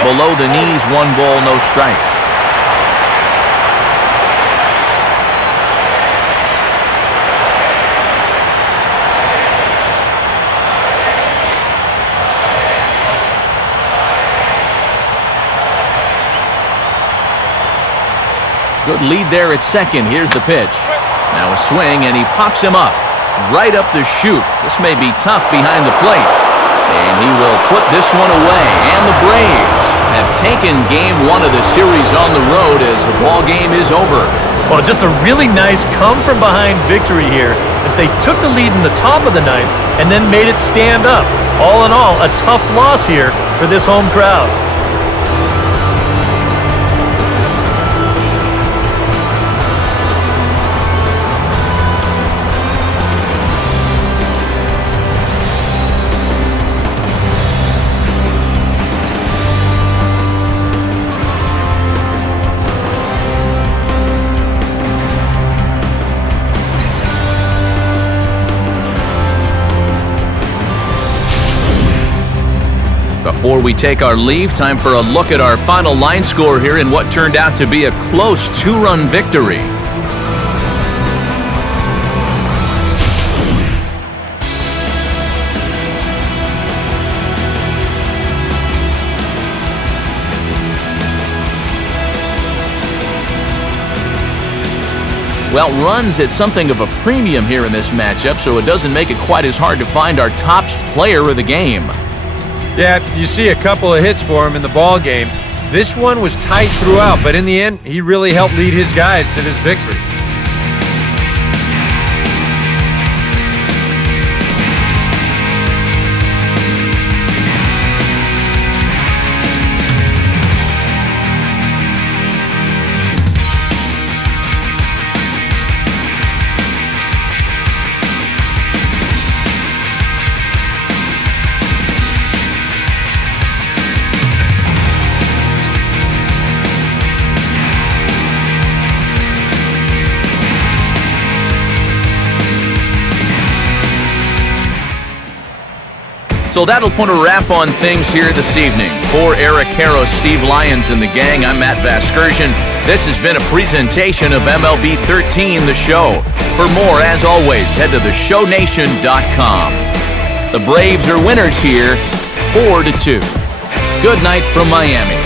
Below the knees, 1 ball, no strikes. Good lead there at second. Here's the pitch. Now a swing, and he pops him up. Right up the chute. This may be tough behind the plate. And he will put this one away. And the Braves have taken game 1 of the series on the road as the ball game is over. Well, just a really nice come-from-behind victory here as they took the lead in the top of the ninth and then made it stand up. All in all, a tough loss here for this home crowd. Before we take our leave, time for a look at our final line score here in what turned out to be a close 2-run victory. Well, runs at something of a premium here in this matchup, so it doesn't make it quite as hard to find our top player of the game. Yeah, you see a couple of hits for him in the ball game. This one was tight throughout, but in the end, he really helped lead his guys to this victory. So that'll put a wrap on things here this evening. For Eric Harrow, Steve Lyons, and the gang, I'm Matt Vasgersian. This has been a presentation of MLB 13, The Show. For more, as always, head to theshownation.com. The Braves are winners here, 4-2. Good night from Miami.